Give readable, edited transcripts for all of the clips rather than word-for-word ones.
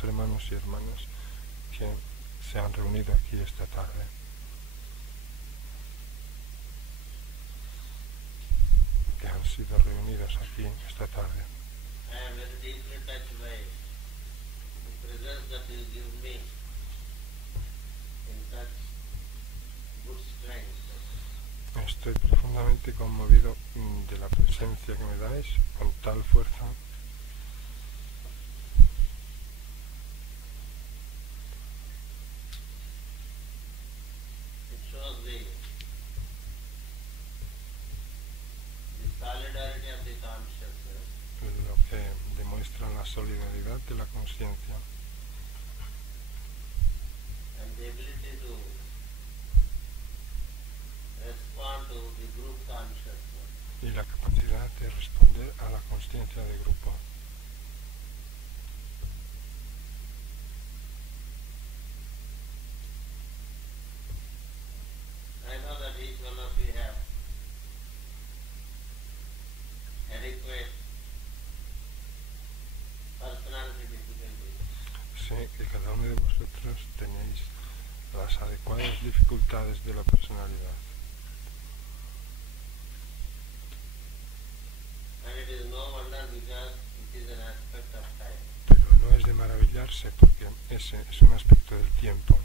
los hermanos y hermanas que se han reunido aquí esta tarde. Que han sido reunidos aquí esta tarde. Estoy profundamente conmovido de la presencia que me dais con tal fuerza. Lo que demuestra la solidaridad de la conciencia y la capacidad de responder a la conciencia de grupo. Sé que cada uno de vosotros tenéis las adecuadas dificultades de la personalidad. Pero no es de maravillarse porque ese es un aspecto del tiempo.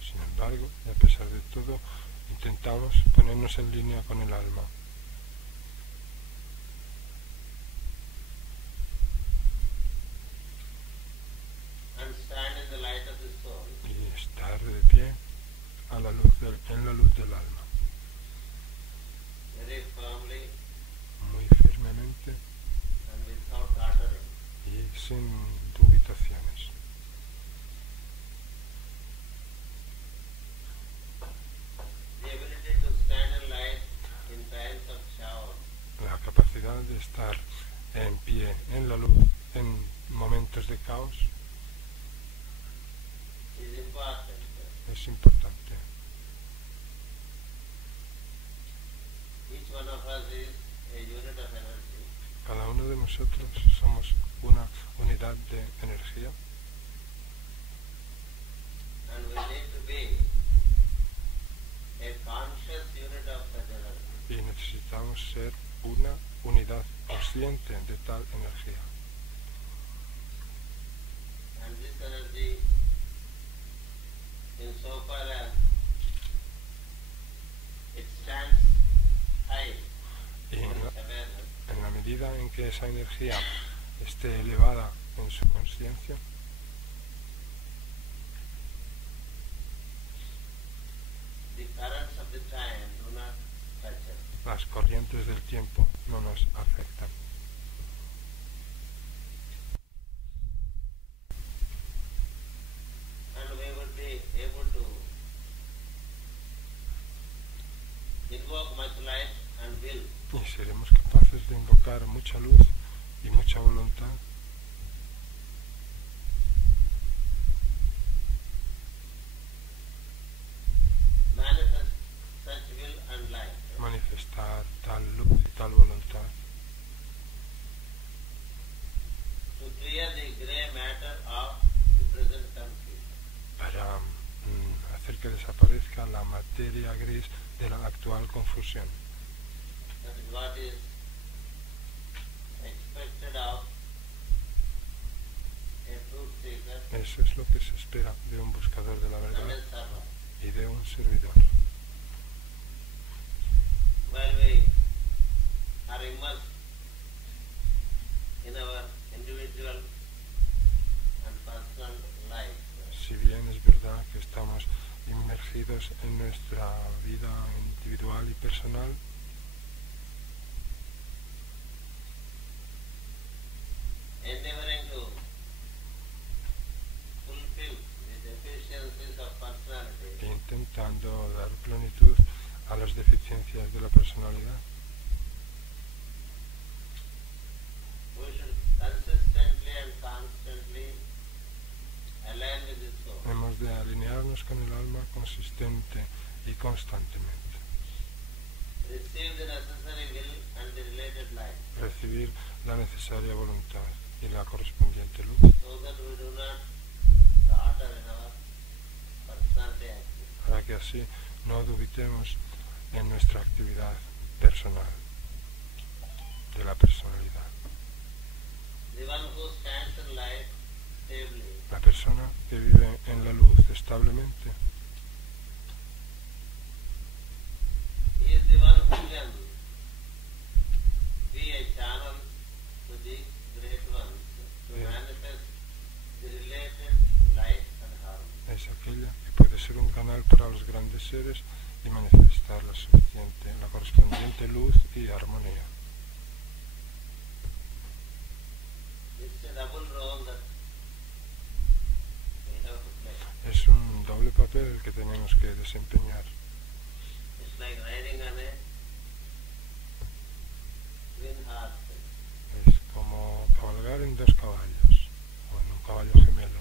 Sin embargo, y a pesar de todo, intentamos ponernos en línea con el alma. Y estar de pie a la luz en la luz del alma. Muy firmemente y sin dubitaciones. La capacidad de estar en pie en la luz en momentos de caos es importante. Cada uno de nosotros somos una unidad de energía y necesitamos ser una unidad consciente de tal energía. Y en la medida en que esa energía esté elevada en su conciencia, las corrientes del tiempo no nos afectan. Y seremos capaces de invocar mucha luz y mucha voluntad manifestar tal luz y tal voluntad para hacer que desaparezca la materia gris de la actual confusión. Eso es lo que se espera de un buscador de la verdad y de un servidor. Si bien es verdad que estamos inmergidos en nuestra vida individual y personal, intentando dar plenitud a las deficiencias de la personalidad, unirnos con el alma consistente y constantemente. Recibir la necesaria voluntad y la correspondiente luz. Para que así no dubitemos en nuestra actividad personal, de la personalidad. La persona que vive en la luz establemente es aquella que puede ser un canal para los grandes seres y manifestar la correspondiente luz y armonía. Es un doble papel el que tenemos que desempeñar. Es como cabalgar en dos caballos, o en un caballo gemelo.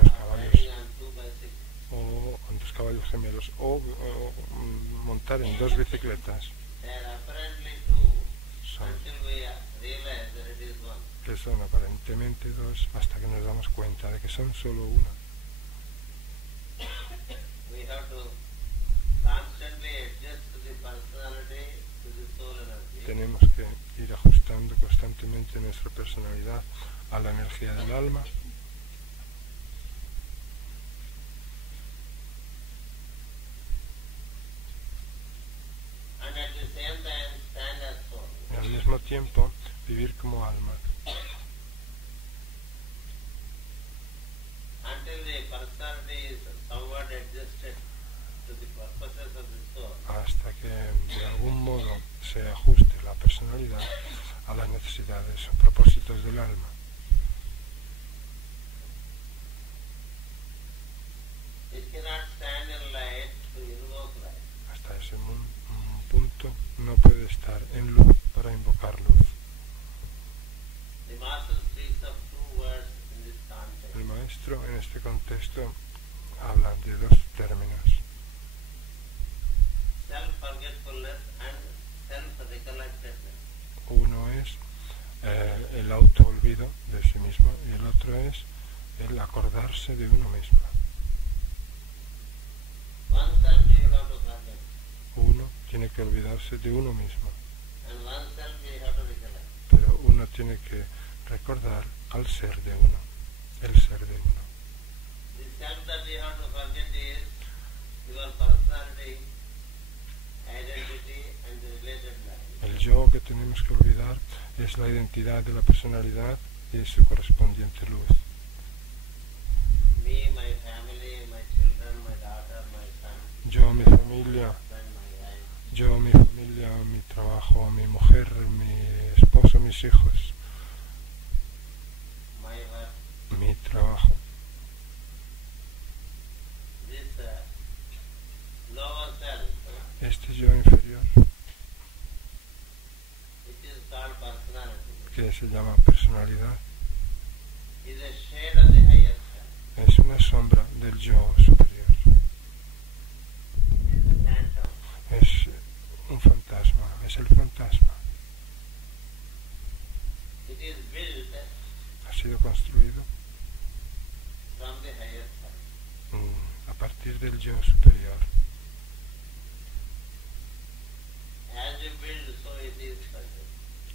Dos caballos, o en dos caballos gemelos, o montar en dos bicicletas. Que son aparentemente dos hasta que nos damos cuenta de que son solo una. Tenemos que ir ajustando constantemente nuestra personalidad a la energía del alma. Y al mismo tiempo vivir como alma. Hasta que de algún modo se ajuste la personalidad a las necesidades o propósitos del alma. Hasta ese punto no puede estar en luz para invocar luz. El maestro en este contexto habla de dos términos: uno es el auto-olvido de sí mismo y el otro es el acordarse de uno mismo. Uno tiene que olvidarse de uno mismo, pero uno tiene que recordar al ser de uno, el ser de uno. El yo que tenemos que olvidar es la identidad de la personalidad y su correspondiente luz. Yo, mi familia, mi trabajo, mi mujer, mi esposo, mis hijos, mi trabajo. Este yo inferior, que se llama personalidad, es una sombra del yo superior. Es un fantasma, es el fantasma. Ha sido construido a partir del yo superior.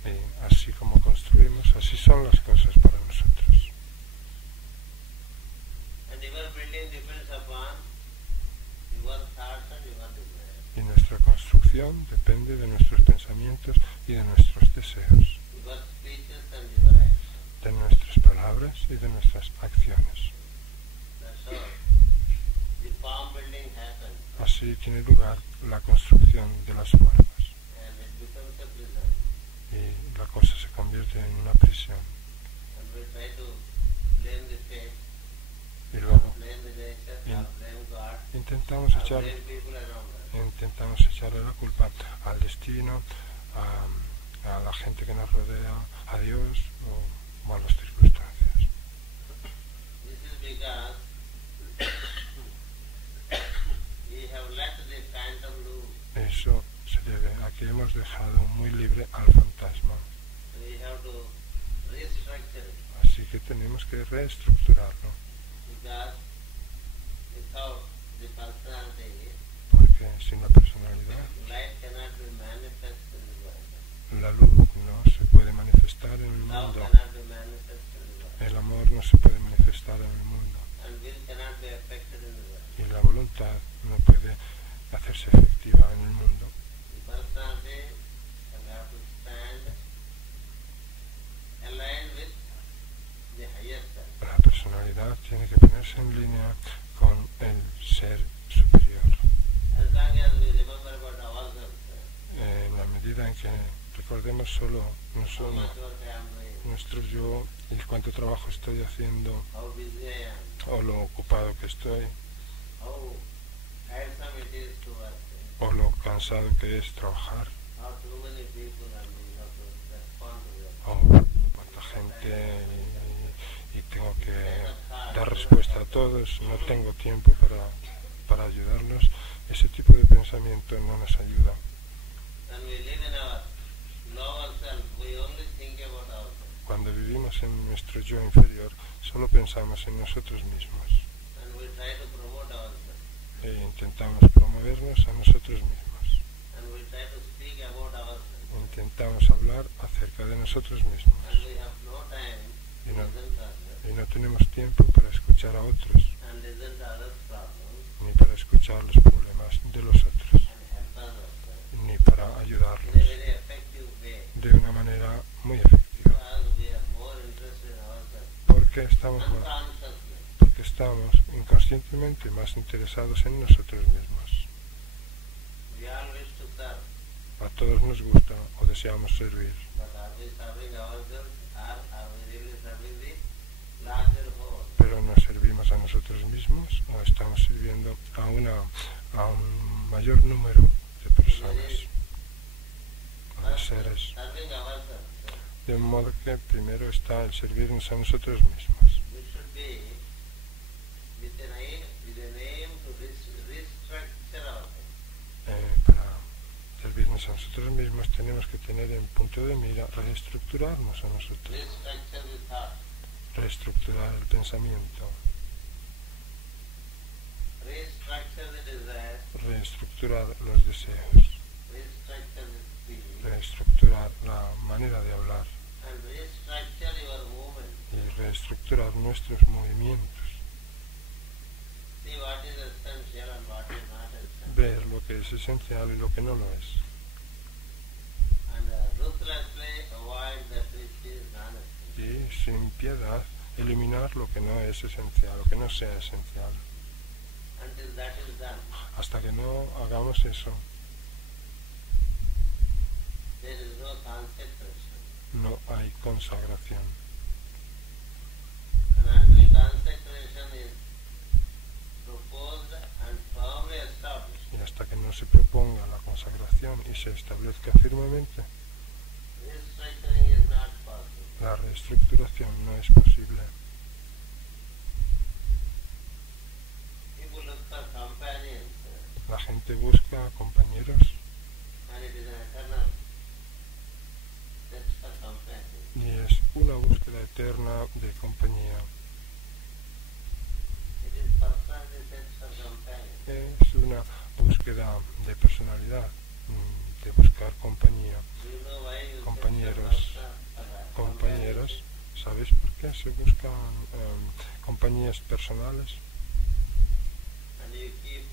Y así como construimos, así son las cosas para nosotros. Y nuestra construcción depende de nuestros pensamientos y de nuestros deseos, de nuestras palabras y de nuestras acciones. Así tiene lugar la construcción de las formas. Y la cosa se convierte en una prisión. Y luego intentamos echarle la culpa al destino, a la gente que nos rodea, a Dios o a las circunstancias. hemos dejado muy libre al fantasma. We have to restructure it. Así que tenemos que reestructurarlo. Because without the personality, Porque sin la personalidad, light cannot be manifested in the world. la luz no se puede manifestar en el Love mundo. cannot be manifested in the world. El amor no se puede manifestar en el mundo. And will cannot be affected in the world. Y la voluntad no puede hacerse efectiva en el mundo. The personality will have to stand aligned with the higher self. La personalidad tiene que ponerse en línea con el ser superior. As long as we remember about ourselves, En la medida en que recordemos solo how much work I am doing, nuestro yo y cuánto trabajo estoy haciendo, how busy I am, o lo ocupado que estoy, how tiresome it is to work, o lo cansado que es trabajar, how too many people and we have to respond to them. o cuánta gente y tengo que dar respuesta a todos, no tengo tiempo para ayudarlos. Ese tipo de pensamiento no nos ayuda. When we live in our lower self, we only think about ourselves. Cuando vivimos en nuestro yo inferior, solo pensamos en nosotros mismos And we try to promote ourselves. e intentamos promovernos a nosotros mismos. And we try to speak about ourselves. Intentamos hablar acerca de nosotros mismos And we have no time to You know. listen to others y no tenemos tiempo para escuchar a otros and listen to others' problems ni para escuchar los problemas de los otros and help others ni para in a ayudarlos very effective way. de una manera muy efectiva, Because we are more interested in ourselves porque unconsciously. estamos inconscientemente más interesados en nosotros mismos. We all wish to serve, A todos nos gusta o deseamos servir, but are we serving ourselves or are we really serving the larger whole? pero ¿nos servimos a nosotros mismos o estamos sirviendo a un mayor número de personas o de seres? Serving ourselves. De modo que primero está el servirnos a nosotros mismos. We should be with an aim to restructure ourselves. Para servirnos a nosotros mismos tenemos que tener en punto de mira reestructurarnos a nosotros, Restructure the thought. reestructurar el pensamiento, Restructure the desire. reestructurar los deseos, Restructure the speech. reestructurar la manera de hablar And restructure your movement. y reestructurar nuestros movimientos, See what is essential and what is not essential. ver lo que es esencial y lo que no lo es, And ruthlessly avoid that which is non-essential. y sin piedad eliminar lo que no es esencial, lo que no sea esencial. Until that is done, Hasta que no hagamos eso, there is no consecration. no hay consagración. And until consecration is proposed and firmly established, Y hasta que no se proponga la consagración y se establezca firmemente, restructuring is not possible. la reestructuración no es posible. People look for companions, La gente busca compañeros and it is an eternal search for companions. y es una búsqueda eterna de compañía. It is personally search for companions. Es una búsqueda de personalidad, de buscar compañía. Do you know why you Compañeros. Compañeros, ¿sabes por qué se buscan compañías personales? And you keep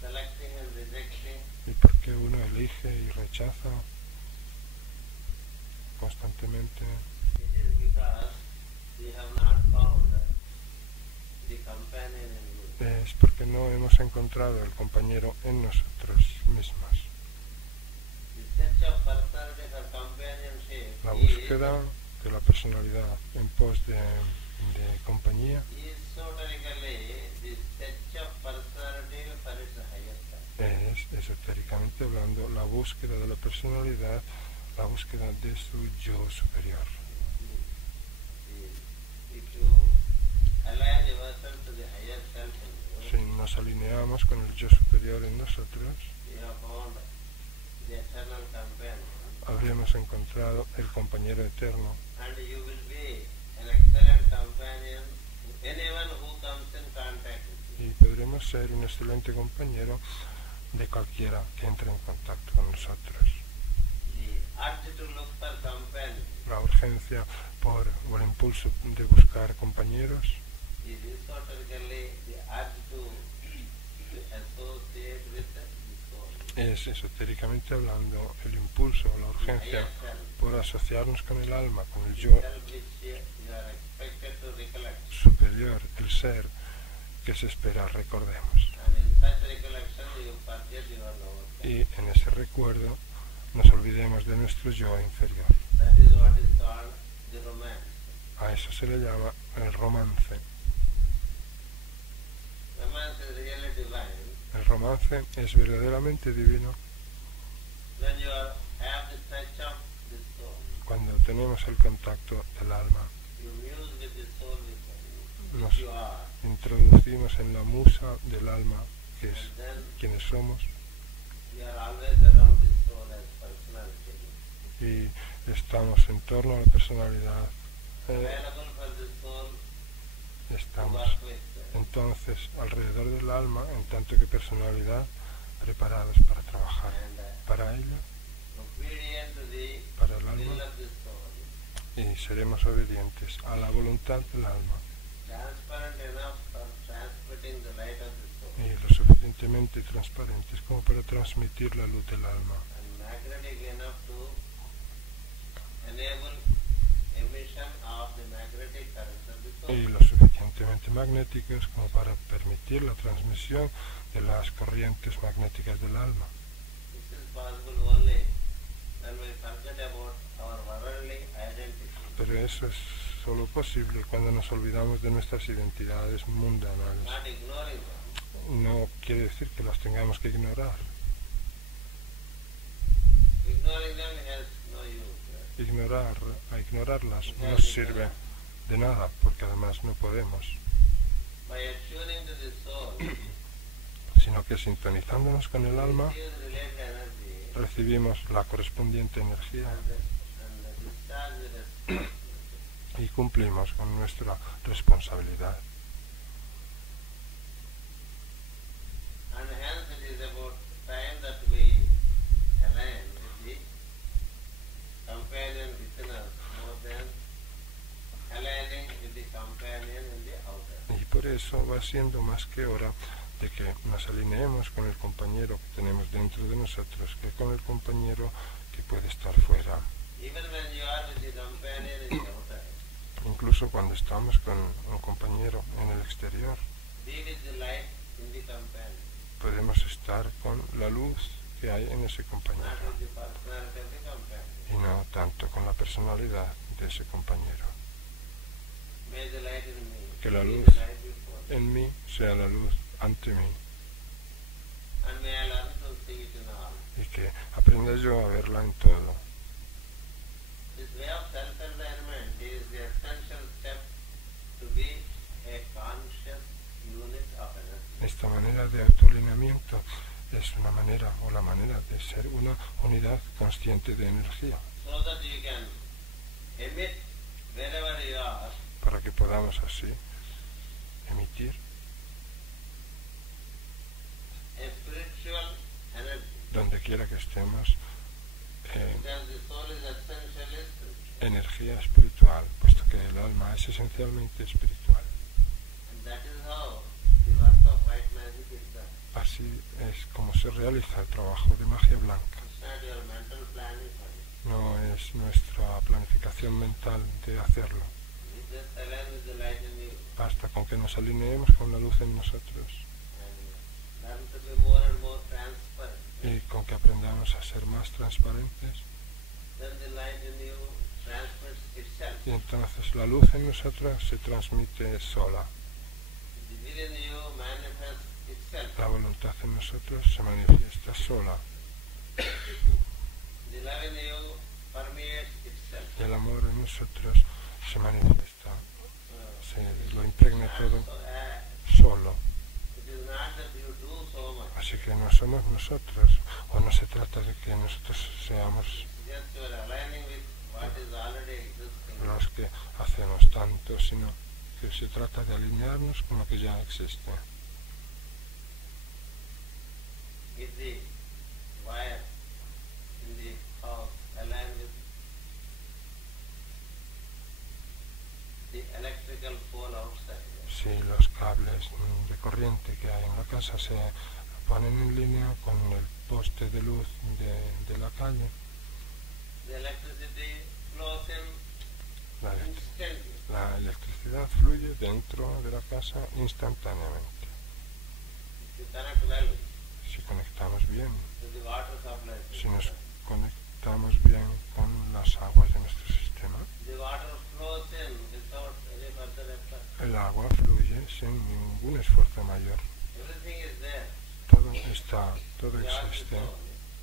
selecting and rejecting. ¿Y por qué uno elige y rechaza constantemente? It is because we have not found the companion in you. Es porque no hemos encontrado el compañero en nosotros mismos. The search of personality for companionship La búsqueda de la personalidad en pos de compañía is esoterically the search of personality for its higher self. es, esotéricamente hablando, la búsqueda de la personalidad, la búsqueda de su yo superior. If you align yourself to the higher self in you, Si nos alineamos con el yo superior en nosotros, you have found the eternal companion. Habremos encontrado el compañero eterno. And you will be an excellent companion to anyone who comes in contact with you. Y podremos ser un excelente compañero de cualquiera que entre en contacto con nosotros. The urge to look for companions La urgencia o el impulso de buscar compañeros is esoterically the urge to associate with the soul. es, esotéricamente hablando, el impulso o la urgencia por asociarnos con el alma, con el yo Self which you are expected to recollect. superior, el ser que se espera recordemos. And in such recollection you forget your lower self. Y en ese recuerdo nos olvidemos de nuestro yo inferior. That is what is called the romance. A eso se le llama el romance. Romance is really divine El romance es verdaderamente divino when you have the touch of the soul. cuando tenemos el contacto del alma. You muse with the soul with Nos which you are. introducimos en la musa del alma, que es And then quienes somos, you are always around the soul as personality. y estamos en torno a la personalidad. Available for the soul to Estamos work with. entonces alrededor del alma, en tanto que personalidad, preparados para trabajar And para ella, obedient to the para el will alma, of the soul. y seremos obedientes a la voluntad del alma, Transparent enough for transmitting the light of the soul. y lo suficientemente transparentes como para transmitir la luz del alma, And magnetic enough to enable emission of the magnetic currents of the soul. y lo suficientemente magnéticos como para permitir la transmisión de las corrientes magnéticas del alma. This is possible only when we forget about our worldly identity. Pero eso es solo posible cuando nos olvidamos de nuestras identidades mundanas. Not ignoring them. No quiere decir que las tengamos que ignorar. Ignoring them has no use. Ignorarlas no sirve de nada, porque además no podemos, By attuning to the soul, sino que sintonizándonos con el alma receive the related energy recibimos la correspondiente energía and discharge the responsibility. y cumplimos con nuestra responsabilidad. And hence it is about time that we align with the companion within us more than aligning with the companion in the outer. Y por eso va siendo más que hora de que nos alineemos con el compañero que tenemos dentro de nosotros que con el compañero que puede estar fuera. Even when you are with the companion in the outer, Incluso cuando estamos con un compañero en el exterior, be with the light in the companion, podemos estar con la luz que hay en ese not compañero with the personality of the companion. y no tanto con la personalidad de ese compañero. May the light in me Que la be luz the light before, en mí sea la luz ante mí and may I learn to see it in all. y que aprenda yo a verla en todo. This way of self-alignment is the essential step to be a conscious unit of energy. Esta manera de autoalineamiento es una manera o la manera de ser una unidad consciente de energía So that you can emit wherever you are para que podamos así emitir a spiritual energy. donde quiera que estemos Because the soul is essentially spiritual. energía espiritual, puesto que el alma es esencialmente espiritual. And that is how the work of white magic is done. Así es como se realiza el trabajo de magia blanca. It's not your mental planning for it. No es nuestra planificación mental de hacerlo. You just align with the light in you Basta con que nos alineemos con la luz en nosotros and learn to be more and more transparent. y con que aprendamos a ser más transparentes, Then the light in you transmits itself. y entonces la luz en nosotros se transmite sola. The will in you manifests itself. La voluntad en nosotros se manifiesta sola The love in you permeates itself. y el amor en nosotros se manifiesta, se lo impregna todo So solo. it is not that you do so much. Así que no somos nosotros, o no se trata de que nosotros seamos It's just you are aligning with what is already existing. los que hacemos tanto, sino que se trata de alinearnos con lo que ya existe. If the wire in the house align with the electrical pole outside, Si los cables de corriente que hay en la casa se ponen en línea con el poste de luz de la calle, the electricity flows in la, instantly. la electricidad fluye dentro de la casa instantáneamente. If you connect well Si conectamos bien, to the water supply si nos system, conectamos bien con las aguas de nuestro sistema, the water flows in without any further effort. el agua fluye sin ningún esfuerzo mayor. Everything is there. Todo está, todo You are the existe. soul.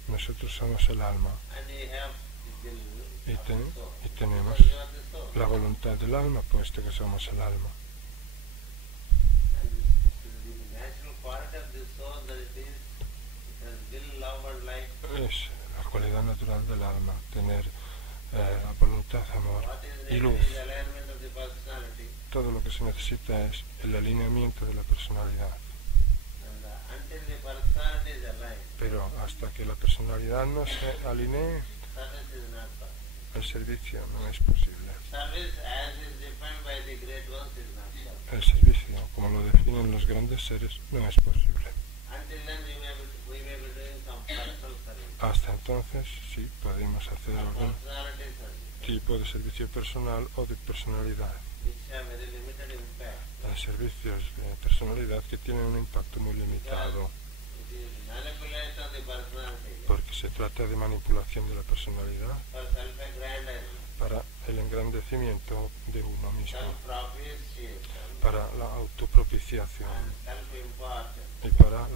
Nosotros somos el alma And you have the will y, of the soul. y tenemos Because you are the soul. la voluntad del alma, puesto que somos el alma. And this is the natural quality of the soul that it is. It has will, love and life. Es la cualidad natural del alma, tener la voluntad, amor What is y needed luz. is alignment of the personality. Todo lo que se necesita es el alineamiento de la personalidad. And until the personality is aligned, Pero hasta que la personalidad no se alinee, service is not possible. el servicio no es posible. Service as is defined by the great ones is not possible. El servicio, como lo definen los grandes seres, no es posible. Until then we may be doing some personal service. Hasta entonces, sí, podemos hacer Or algún personality service, tipo de servicio personal o de personalidad. which have very limited impact. Hay servicios de personalidad que tienen un impacto muy limitado, It is manipulation of the personality porque se trata de manipulación de la personalidad for self-aggrandizement, para el engrandecimiento de uno mismo, self-propitiation, para la autopropiciación and self-importance. y para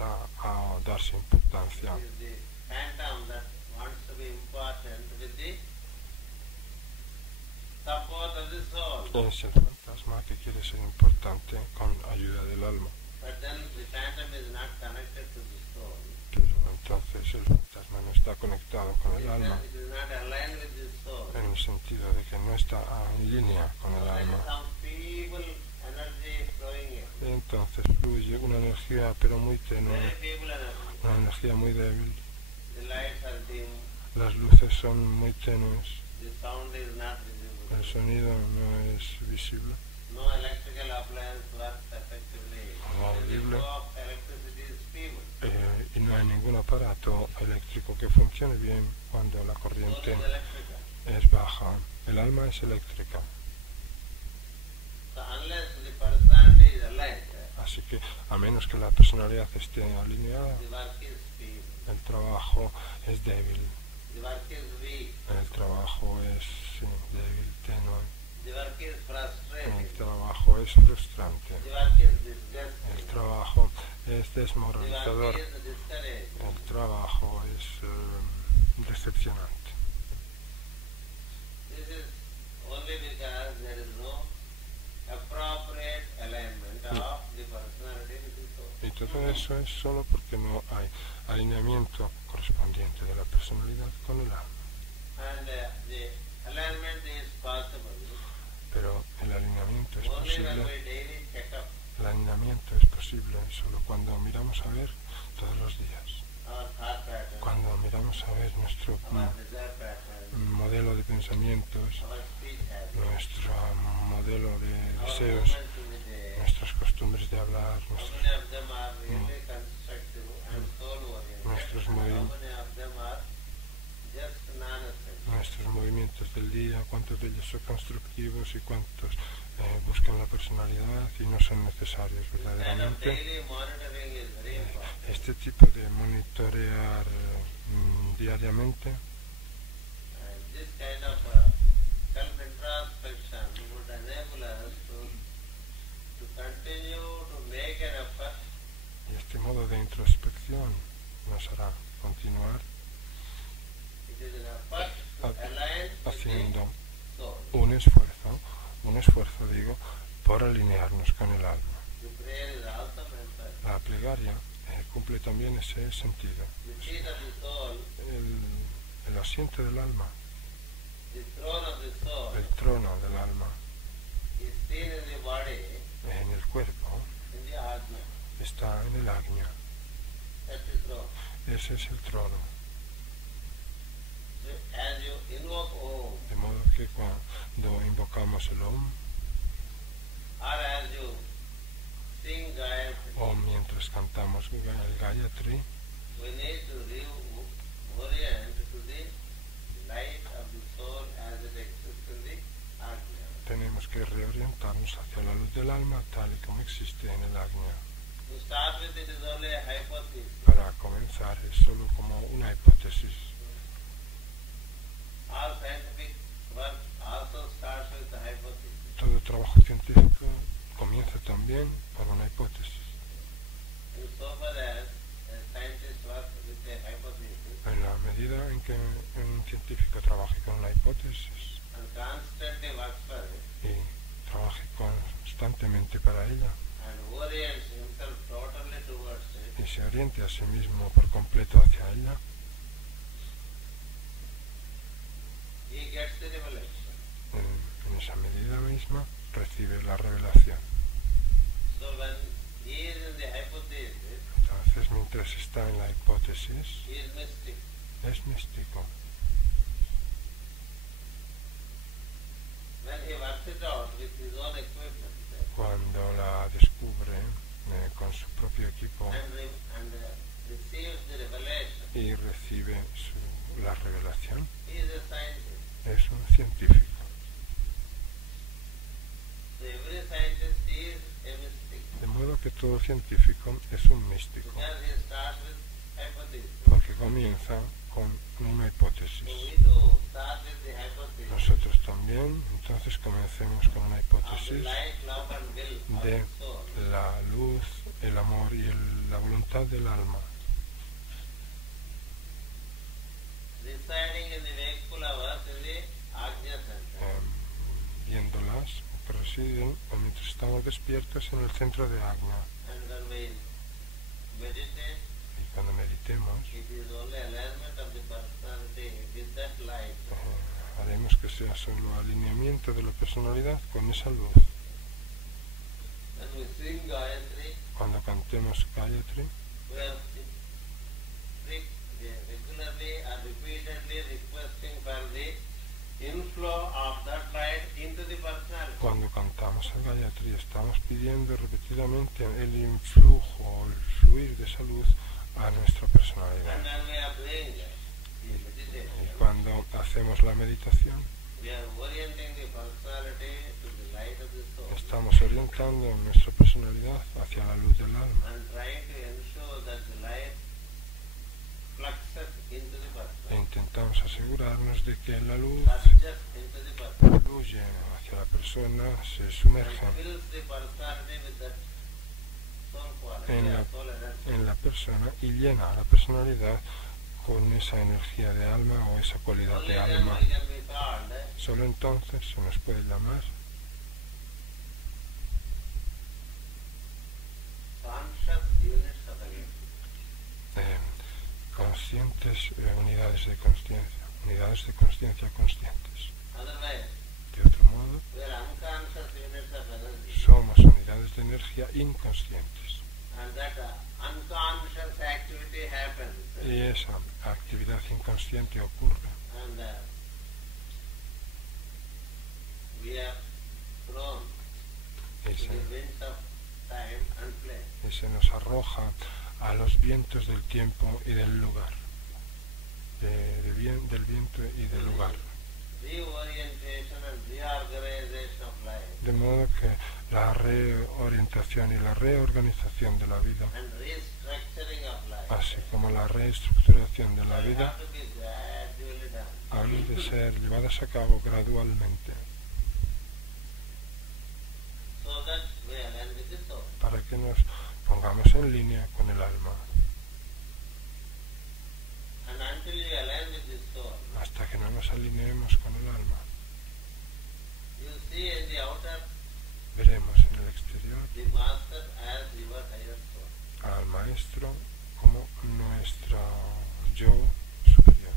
darse importancia. It is the phantom that wants to be important with the support of the soul. Es el fantasma que quiere ser importante con ayuda del alma, But then the phantom is not connected to the soul. pero entonces el fantasma no está conectado con el alma, It is not aligned with the soul. en el sentido de que no está en línea con el There is alma. some feeble energy flowing in. Y entonces fluye una energía pero muy tenue, Very feeble energy. una energía muy débil. The lights are dim. Las luces son muy tenues, The sound is not visible. el sonido no es visible. No electrical appliance works effectively. No The audible. flow of electricity is feeble. Y no hay ningún aparato eléctrico que funcione bien cuando la Soul corriente is electrical. es baja. El alma es eléctrica, So unless the personality is aligned, así que a menos que la personalidad esté alineada, the work is feeble. el trabajo es débil, The work is weak. el trabajo es débil, tenue, The work is el frustrating. trabajo es frustrante, The work is el disgusting. trabajo es The work desmoralizador, is discouraging. el trabajo es decepcionante. This is only because there is no appropriate alignment of the personality with the soul. Y todo eso es solo porque no hay alineamiento correspondiente de la personalidad con el alma. And the alignment is possible Pero el alineamiento es only when posible. we daily check up El alineamiento es posible solo cuando miramos a ver todos los días. our thought pattern, Cuando miramos a ver nuestro our desire pattern, modelo de pensamientos, our speech habits, nuestro modelo de our deseos, movements in the day. nuestras costumbres de hablar, How nuestros, many of them are really constructive and soul-oriented? Nuestros And how movimientos. many of them are just non-essential? nuestros movimientos del día, cuántos de ellos son constructivos y cuántos buscan la personalidad y no son necesarios This kind of verdaderamente. daily monitoring is very important. Este tipo de monitorear diariamente, And this kind of self-introspection would enable us to continue to make an effort y este modo de introspección nos hará continuar It is an effort to align with haciendo the soul. un esfuerzo digo, por alinearnos con el alma. The prayer is also meant for La plegaria cumple también ese sentido. The seat of the soul, El asiento del alma, the throne of the soul, el trono del alma, is seen in the body, en el cuerpo, in the ajna. está en el ajna. That's the throne. Ese es el trono. So as you invoke Om, De modo que cuando invocamos el Om, or as you sing Gayatri, o mientras cantamos el Gayatri, we need to reorient to the light of the soul as it exists in the ajna. tenemos que reorientarnos hacia la luz del alma tal y como existe en el ajna. To start with, it is only a hypothesis. Para comenzar es solo como una hipótesis. All scientific work also starts with a hypothesis. Todo trabajo científico comienza también por una hipótesis. And so far as a scientist works with a hypothesis En la medida en que un científico trabaje con una hipótesis and constantly works for it y trabaje constantemente para ella and orients himself totally towards it, y se oriente a sí mismo por completo hacia ella, he gets the revelation. en esa medida misma recibe la revelación. So when he is in the hypothesis, Entonces, mientras está en la hipótesis, he is mystic. es místico. When he works it out with his own equipment Cuando la descubre con su propio equipo and receives the revelation, y recibe la revelación, he is a scientist. es un científico. So every scientist is a mystic De modo que todo científico es un místico, because he starts with hypothesis. porque comienza con una hipótesis. So we do start with the hypothesis Nosotros también, entonces comencemos con una of the hipótesis light, love and will of de the soul. la luz, el amor y la voluntad del alma, Residing in the wakeful hours in the Ajna center. viéndolas que residen o mientras estamos despiertos en el centro de Ajna. And when we meditate, Y cuando meditemos, it is only alignment of the personality with that light. haremos que sea solo alineamiento de la personalidad con esa luz. When we sing Gayatri, Cuando cantemos Gayatri, we are regularly and repeatedly requesting for the inflow of that light into the personality. cuando cantamos el Gayatri, estamos pidiendo repetidamente el influjo o el fluir de esa luz a nuestra personalidad. And when we are doing the Y meditation, cuando hacemos la meditación, we are orienting the personality to the light of the soul estamos orientando nuestra personalidad hacia la luz del alma and trying to ensure that the light fluxes into the e personality, intentamos asegurarnos de que la luz surges into the personality, fluye hacia la persona, se and sumerge fills the personality with that soul quality En la- or soul energy. en la persona y llena a la personalidad con esa energía de alma o esa cualidad Only de then alma. we can be called Solo entonces se nos puede llamar conscious units of awareness. conscientes, unidades de conciencia conscientes. Otherwise, De otro modo, we are unconscious units of energy. somos unidades de energía inconscientes. And that unconscious activity happens. Y esa actividad inconsciente ocurre. And we are thrown Y to the winds of time and place. se nos arroja a los vientos del tiempo y del lugar. Del viento y del lugar. Reorientation and reorganization of life De modo que la reorientación y la reorganización de la vida, and restructuring of life así como la reestructuración de la vida, have to be gradually done. han de ser llevadas a cabo gradualmente So that we align with the soul. para que nos pongamos en línea con el alma. And until you align with the soul, Hasta que no nos alineemos con el alma, you see in the outer veremos en el exterior the master as your higher soul. al maestro como nuestro yo superior.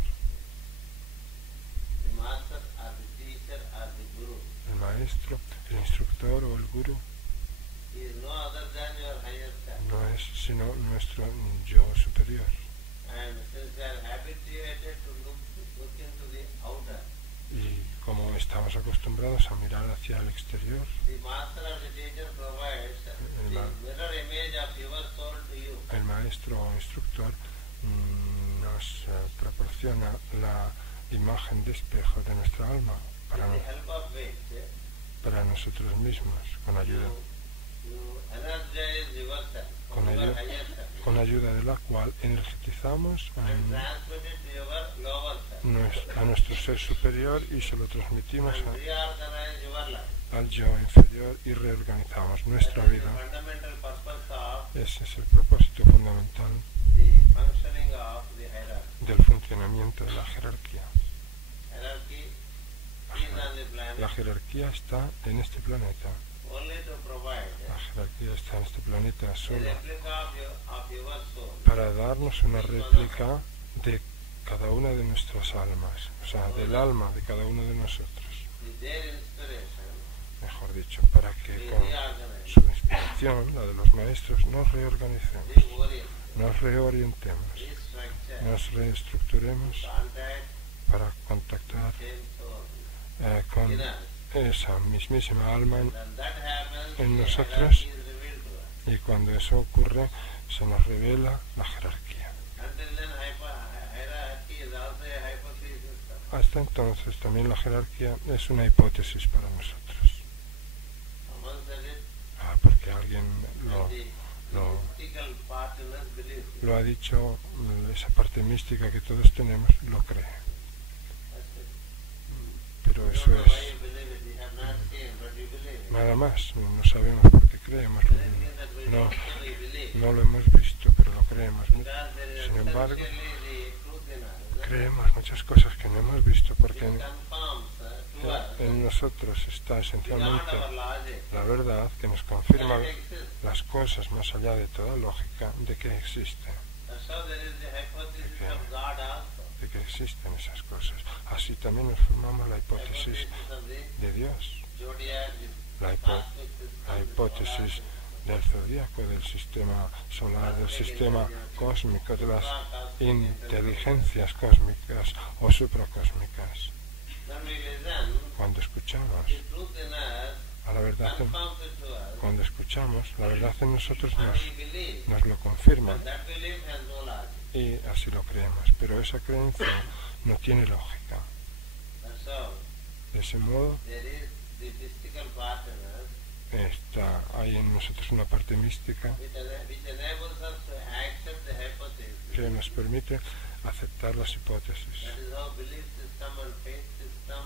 The master or the teacher or the guru El maestro, el instructor o el guru is no other than your higher self. no es sino nuestro yo superior. And since we are habituated to look into the outer, Y como estamos acostumbrados a mirar hacia el exterior, the master or the teacher provides the mirror image of your soul to you. el maestro o instructor nos proporciona la imagen de espejo de nuestra alma With the help of which para nosotros mismos, con ayuda you energize yourself, your higher self, con ayuda de la cual energizamos and transmit it to your lower self, a nuestro ser superior y se lo transmitimos and reorganize your life. al yo inferior y reorganizamos nuestra That is vida. the fundamental purpose of Ese es el propósito fundamental the functioning of the hierarchy. del funcionamiento de la jerarquía. Hierarchy is on the planet La jerarquía está en este planeta. only to provide La jerarquía está en este planeta a solo replica of your soul. para darnos una réplica de cada una de nuestras almas, o sea, del alma de cada uno de nosotros. With their inspiration, Mejor dicho, para que we con reorganize, su inspiración, la de los maestros, nos reorganicemos, reorient, nos reorientemos, restructure, nos reestructuremos contact, para contactar same soul. con In us. esa mismísima alma When that happens, en the nosotros. hierarchy is revealed to us. Y cuando eso ocurre, se nos revela la jerarquía. Until then, hierarchy is also a hypothesis. Hasta entonces, también la jerarquía es una hipótesis para nosotros. Someone said it, Porque alguien and the mystical part in us believes it. lo ha dicho, esa parte mística que todos tenemos lo cree. That's it. Pero You eso don't know why es you believe it. You have not seen, but you believe it. nada más, no sabemos por qué creemos. Anything that we No, don't see, we believe. no lo hemos visto, pero lo creemos. Because there is Sin embargo, essentially the truth in us. creemos muchas cosas que no hemos visto porque It confirms to us, en nosotros está beyond esencialmente our logic, la verdad que nos confirma that it exists. las cosas más allá de toda lógica de que existen, So there is the hypothesis of God also. de que existen esas cosas. Así también nos formamos la hipótesis Hypothesis of the de Dios, zodiac, la, the hipo- cosmic system, la the hipótesis solar del zodíaco, del sistema solar, del sistema cósmico, de las inteligencias cósmicas o supracósmicas. When we listen, Cuando escuchamos the truth in us a la verdad, confirms it to us, cuando escuchamos, la verdad en nosotros and we believe. nos lo confirma And that belief has no logic. y así lo creemos, pero esa creencia no tiene lógica. And so De ese modo, there is the mystical part in us hay en nosotros una parte mística which enables us to accept the hypothesis. que nos permite aceptar las hipótesis. That is how belief system and faith system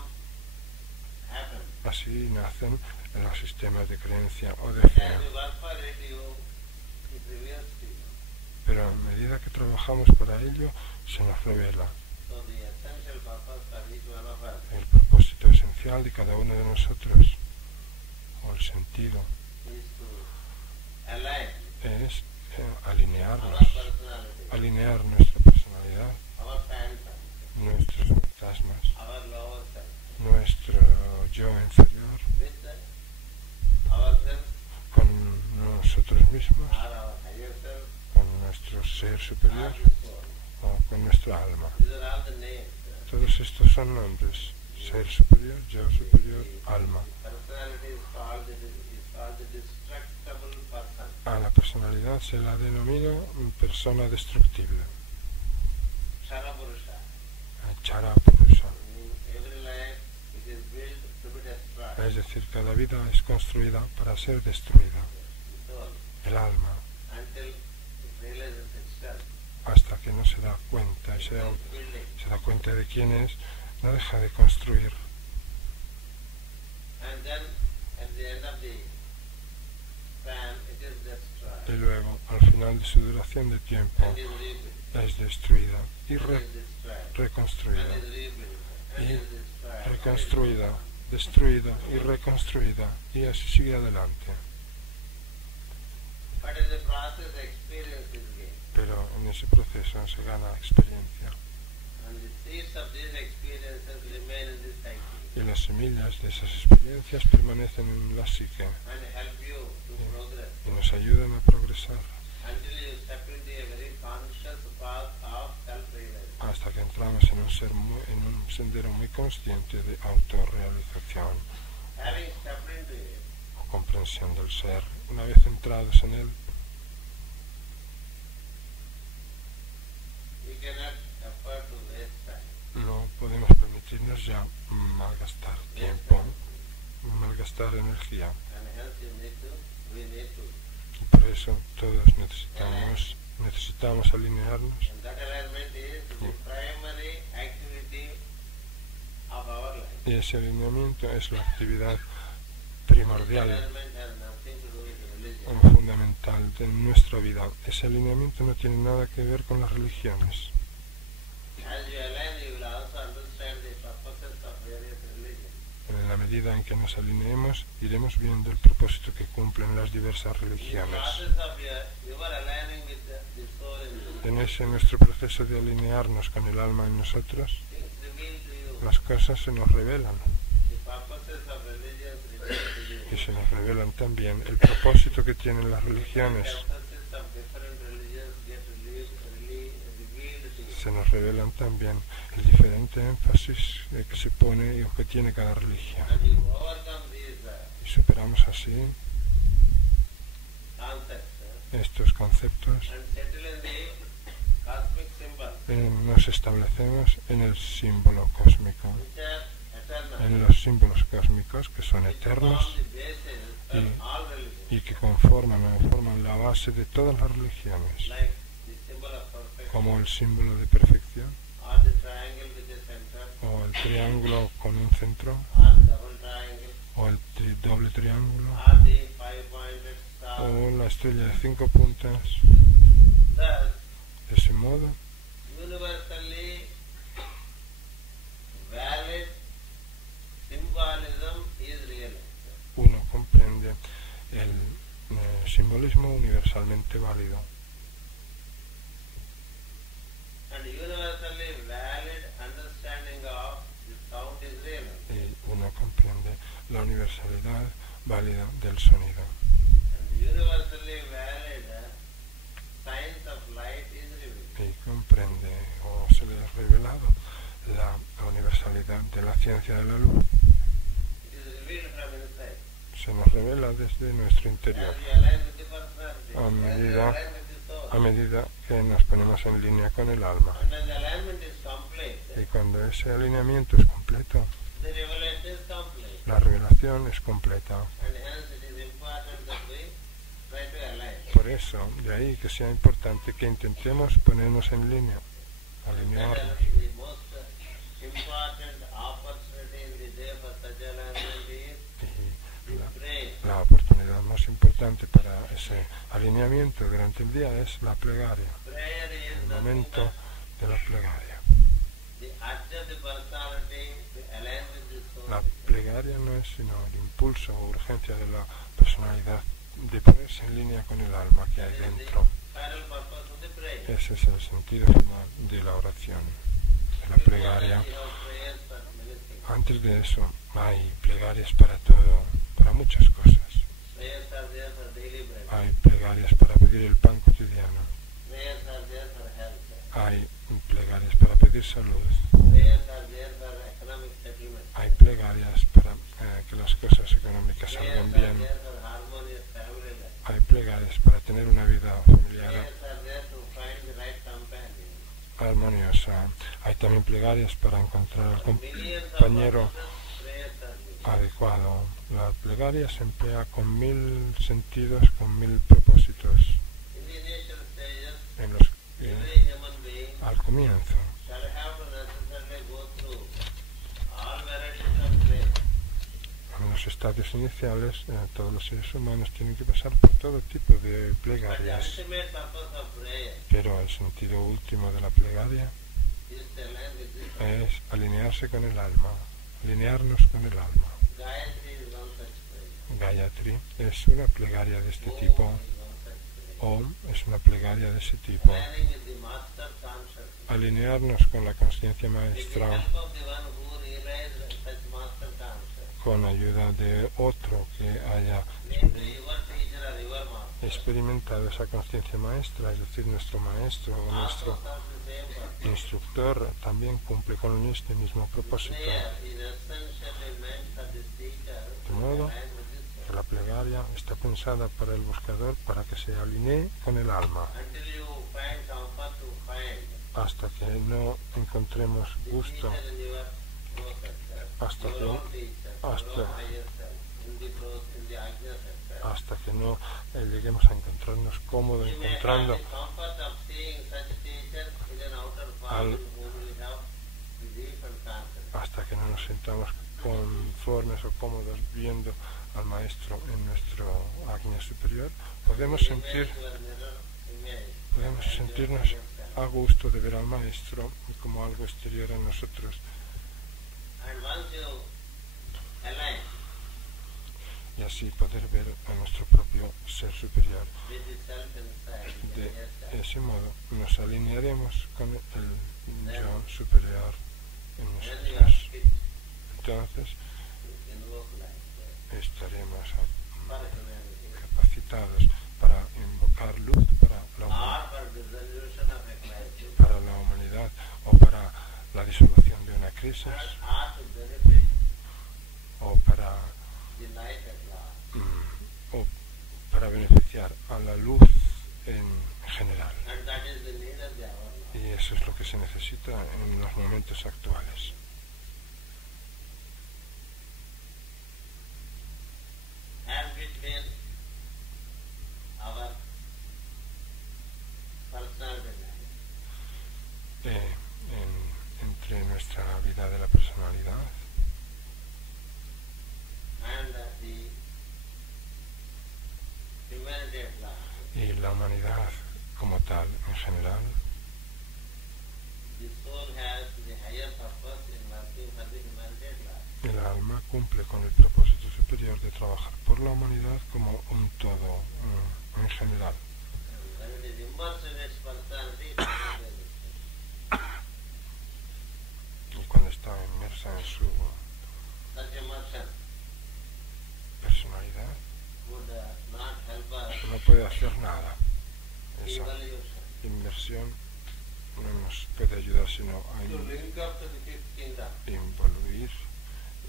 happen. Así nacen los sistemas de creencia o de fe. As you work for it, it reveals to you. Pero a medida que trabajamos para ello, se nos revela. So the essential purpose for each one of us El propósito esencial de cada uno de nosotros, o el sentido, is to align es our alinearnos, personality, alinear nuestra personalidad, our phantom, nuestros fantasmas, our lower self, nuestro yo inferior, with ourselves con nosotros mismos, or our higher self, con nuestro ser or superior the soul. o con nuestra alma. These are all the names. Todos estos son nombres: ser superior, yo superior, alma. Personality is called the destructible person. A la personalidad se la denomina persona destructible, Sarapurusha. chara purusha. In every life it is built to be destroyed. Es decir, cada vida es construida para ser destruida. The soul. El alma, Until it realizes itself. hasta que no se da cuenta y se da cuenta de quién es, no deja de construir. And then at the end of the span it is destroyed. Y luego, al final de su duración de tiempo, And is rebuilt. es destruida y And is destroyed. reconstruida. And is rebuilt. And Y is destroyed. reconstruida, destruida y reconstruida. Y así sigue adelante. But in the process experience is gained. ese proceso se gana experiencia. And the seeds of these experiences remain in the psyche Y las semillas de esas experiencias permanecen en la psique and help you to progress y nos ayudan a progresar until you step into a very conscious path of self-realization. hasta que entramos en un sendero muy consciente de autorrealización Having stepped into it, o comprensión del ser. Una vez entrados en él, you cannot afford to waste time. no podemos permitirnos ya malgastar tiempo, malgastar energía. And hence we need to. Y por eso todos necesitamos alinearnos. And that alignment is the primary activity of our life. Y ese alineamiento es la actividad This primordial alignment has nothing to do with religion. o fundamental de nuestra vida. Ese alineamiento no tiene nada que ver con las religiones. As you align, you will also understand the purposes of various religions. En la medida en que nos alineemos, iremos viendo el propósito que cumplen las diversas In the religiones. process of your aligning with the soul in you, En ese nuestro proceso de alinearnos con el alma en nosotros, things reveal to you. las cosas se nos revelan The purposes of religions reveal to you. y se nos revelan también el propósito que tienen las religiones. Emphasis of different religions get revealed to you. Se nos revelan también el diferente énfasis que se pone y que tiene cada religión. And you overcome these Y superamos así concepts estos conceptos and settle in the cosmic symbols, nos establecemos en el símbolo cósmico, which are eternal. en los símbolos cósmicos que son Which eternos form the basis of all religions, y que forman la base de todas las religiones, like the symbol of perfection, como el símbolo de perfección, or the triangle with a center, o el triángulo con un centro, or double triangle, o el doble triángulo, or the five-pointed star. o la estrella de 5 puntas. Thus, De ese modo, universally valid symbolism is realized. uno comprende el simbolismo universalmente válido. And universally valid understanding of the sound is realized. Y uno comprende la universalidad válida del sonido. And the universally valid science of light is revealed. Y comprende o se le ha revelado la universalidad de la ciencia de la luz. It is revealed from inside. Se nos revela desde nuestro interior As we align with the personality, A as we medida- align with the soul. a medida que nos ponemos en línea con el alma. And when the alignment is complete, Y cuando ese alineamiento es completo, the revelation is complete. la revelación es completa. And hence it is important that we try to align. Por eso, de ahí que sea importante que intentemos ponernos en línea, That alinearnos. is the most important opportunity in the day for such alignment is Y to pray. la oportunidad más importante para ese alineamiento durante el día es la plegaria, Prayer is el nothing momento but de la plegaria. the urge of the personality to align with the soul. La plegaria no es sino el impulso o urgencia de la personalidad de ponerse en línea con el alma que hay That is the dentro. final purpose of the prayer. Ese es el sentido final de la oración, de la plegaria. We have prayers for many things. Antes de eso, hay plegarias para todo, para muchas cosas. Prayers are there for daily bread. Hay plegarias para pedir el pan cotidiano. Prayers are there for health. Hay plegarias para pedir salud. Prayers are there for economic settlement. Hay plegarias para que las cosas económicas Prayers salgan are bien. there for harmonious family life. Hay plegarias para tener una vida familiar Prayers are there to find the right companion. armoniosa. Hay también plegarias para encontrar al Millions of compañero purposes, prayers are needed. adecuado. La plegaria se emplea con 1000 sentidos, con 1000 propósitos. In the initial stages, En los, every human being al comienzo, shall have to necessarily go through all varieties of prayer. en los estadios iniciales, todos los seres humanos tienen que pasar por todo tipo de But the plegarias. ultimate purpose of prayer Pero el sentido último de la plegaria is to align with the soul. es alinearse con el alma, alinearnos con el alma. Gayatri is one such prayer. Gayatri es una plegaria de este tipo. Om is one such prayer. Om es una plegaria de ese tipo. aligning with the master consciousness. Alinearnos con la conciencia With the maestra, help of the one who realized such master consciousness. con ayuda de otro que haya Namely, your teacher or your master. experimentado esa conciencia maestra, es decir, nuestro maestro o Also nuestro serves the same purpose. instructor, también cumple con este mismo propósito. Prayer is essentially meant for the seeker to modo align with his Que soul. la plegaria está pensada para el buscador para que se alinee con el alma, Until you find comfort to find hasta que no encontremos the gusto, teacher in your process, hasta your que- own teacher, hasta- your own higher self, in the Ajna sector. hasta que no lleguemos a encontrarnos cómodos You may have encontrando the comfort of seeing such a teacher in an outer form in whom we have belief and confidence. hasta que no nos sintamos conformes o cómodos viendo al maestro en nuestro ajna superior, podemos The image, sentir your mirror image, podemos and your sentirnos higher self. a gusto de ver al maestro como algo exterior a nosotros, And once you align y así poder ver a nuestro propio ser superior. with the self inside, the De higher self, ese modo nos alinearemos con el yo superior en then you are nosotros. fit Entonces to invoke light estaremos for humanity capacitados para invocar luz para la humanidad, or for dissolution of a crisis para la humanidad o para la disolución de una crisis or to benefit o para, the light at large. o para beneficiar a la luz en general. And that is the need of the hour now. Y eso es lo que se necesita en los momentos actuales. As between our personal life Entre nuestra vida de la personalidad and the humanity at large, y la humanidad como tal en general, the soul has the higher purpose in working for the humanity at large. el alma cumple con el propósito superior de trabajar por la humanidad como un todo en general. And when it is immersed in its personality, it cannot be resisted. Y cuando está inmersa en su Such immersion personalidad, would not help us no puede hacer nada. in Esa evolution. inmersión no nos puede ayudar sino a To link up to the fifth kingdom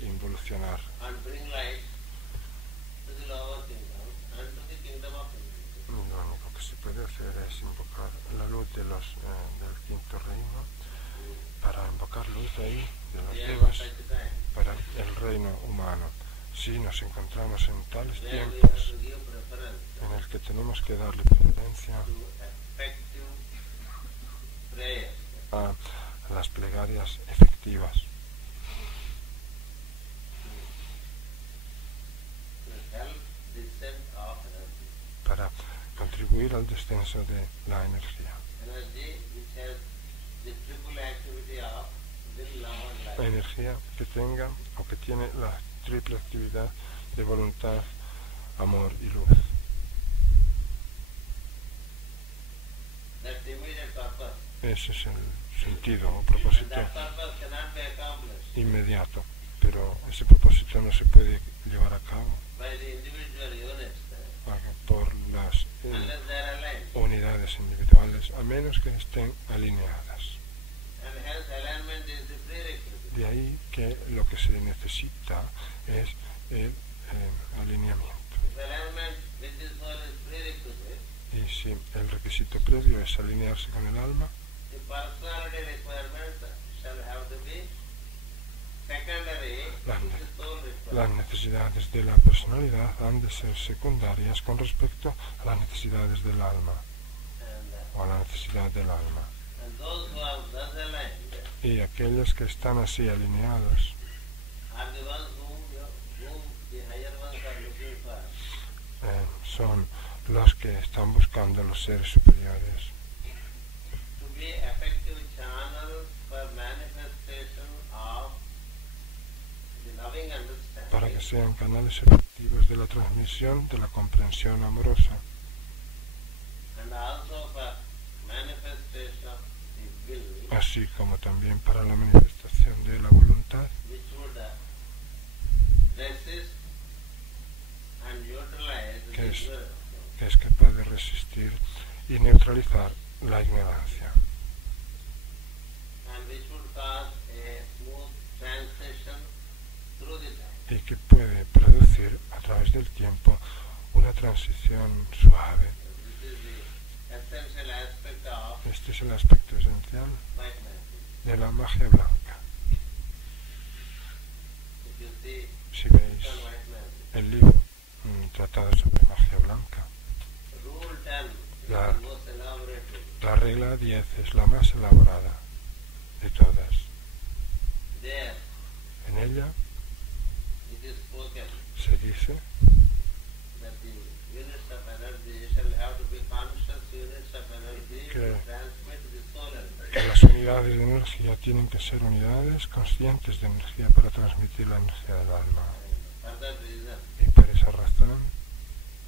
involucionar and bring light to the lower kingdom and to the kingdom of humanity. Lo único que se puede hacer es invocar la luz del quinto reino, para invocar luz de ahí, de los We are devas, at such a time para el reino humano. Si nos encontramos en tales where we have tiempos to give preference en el que tenemos que darle preferencia to effective prayers a las plegarias efectivas, to help descent of energy. para contribuir al descenso de la energía. Energy which has the triple activity of will, love and light. Energía que tenga o que tiene la triple actividad de voluntad, amor y luz. That's the immediate purpose. Ese es el sentido o And propósito that purpose cannot be accomplished inmediato, pero ese propósito no se puede llevar a cabo by the individual units por las unless they are aligned. unidades individuales, a menos que estén alineadas. And hence alignment is the prerequisite. De ahí que lo que se necesita es el alineamiento. If alignment with this soul is prerequisite, Y si el requisito previo es alinearse con el alma, the personality requirements shall have to be secondary to the soul las requirements. necesidades de la personalidad han de ser secundarias con respecto a las necesidades del alma o a la necesidad del alma. And those who are thus aligned Y aquellos que están así alineados are the ones whom the higher ones are looking for. son los que están buscando los seres superiores To be effective channels for manifestation of the loving para que understanding sean canales efectivos de la transmisión de la comprensión amorosa and also así como también para la manifestación de la voluntad, which would resist and utilize the que es, ignorance. que es capaz de resistir y neutralizar la ignorancia, And which would cause a smooth transition through the time. y que puede producir a través del tiempo una transición suave. This is the essential aspect of Este es el aspecto esencial white magic. de la magia blanca. If you see Si veis on white magic, el libro tratado sobre magia blanca, Rule 10 is La- the most elaborate rule. la regla 10 es la más elaborada de todas. There En ella it is spoken se dice that the units of energy shall have to be conscious units of energy to Que- transmit the soul energy. que las unidades de energía tienen que ser unidades conscientes de energía para transmitir la energía del alma. For that reason, Y por esa razón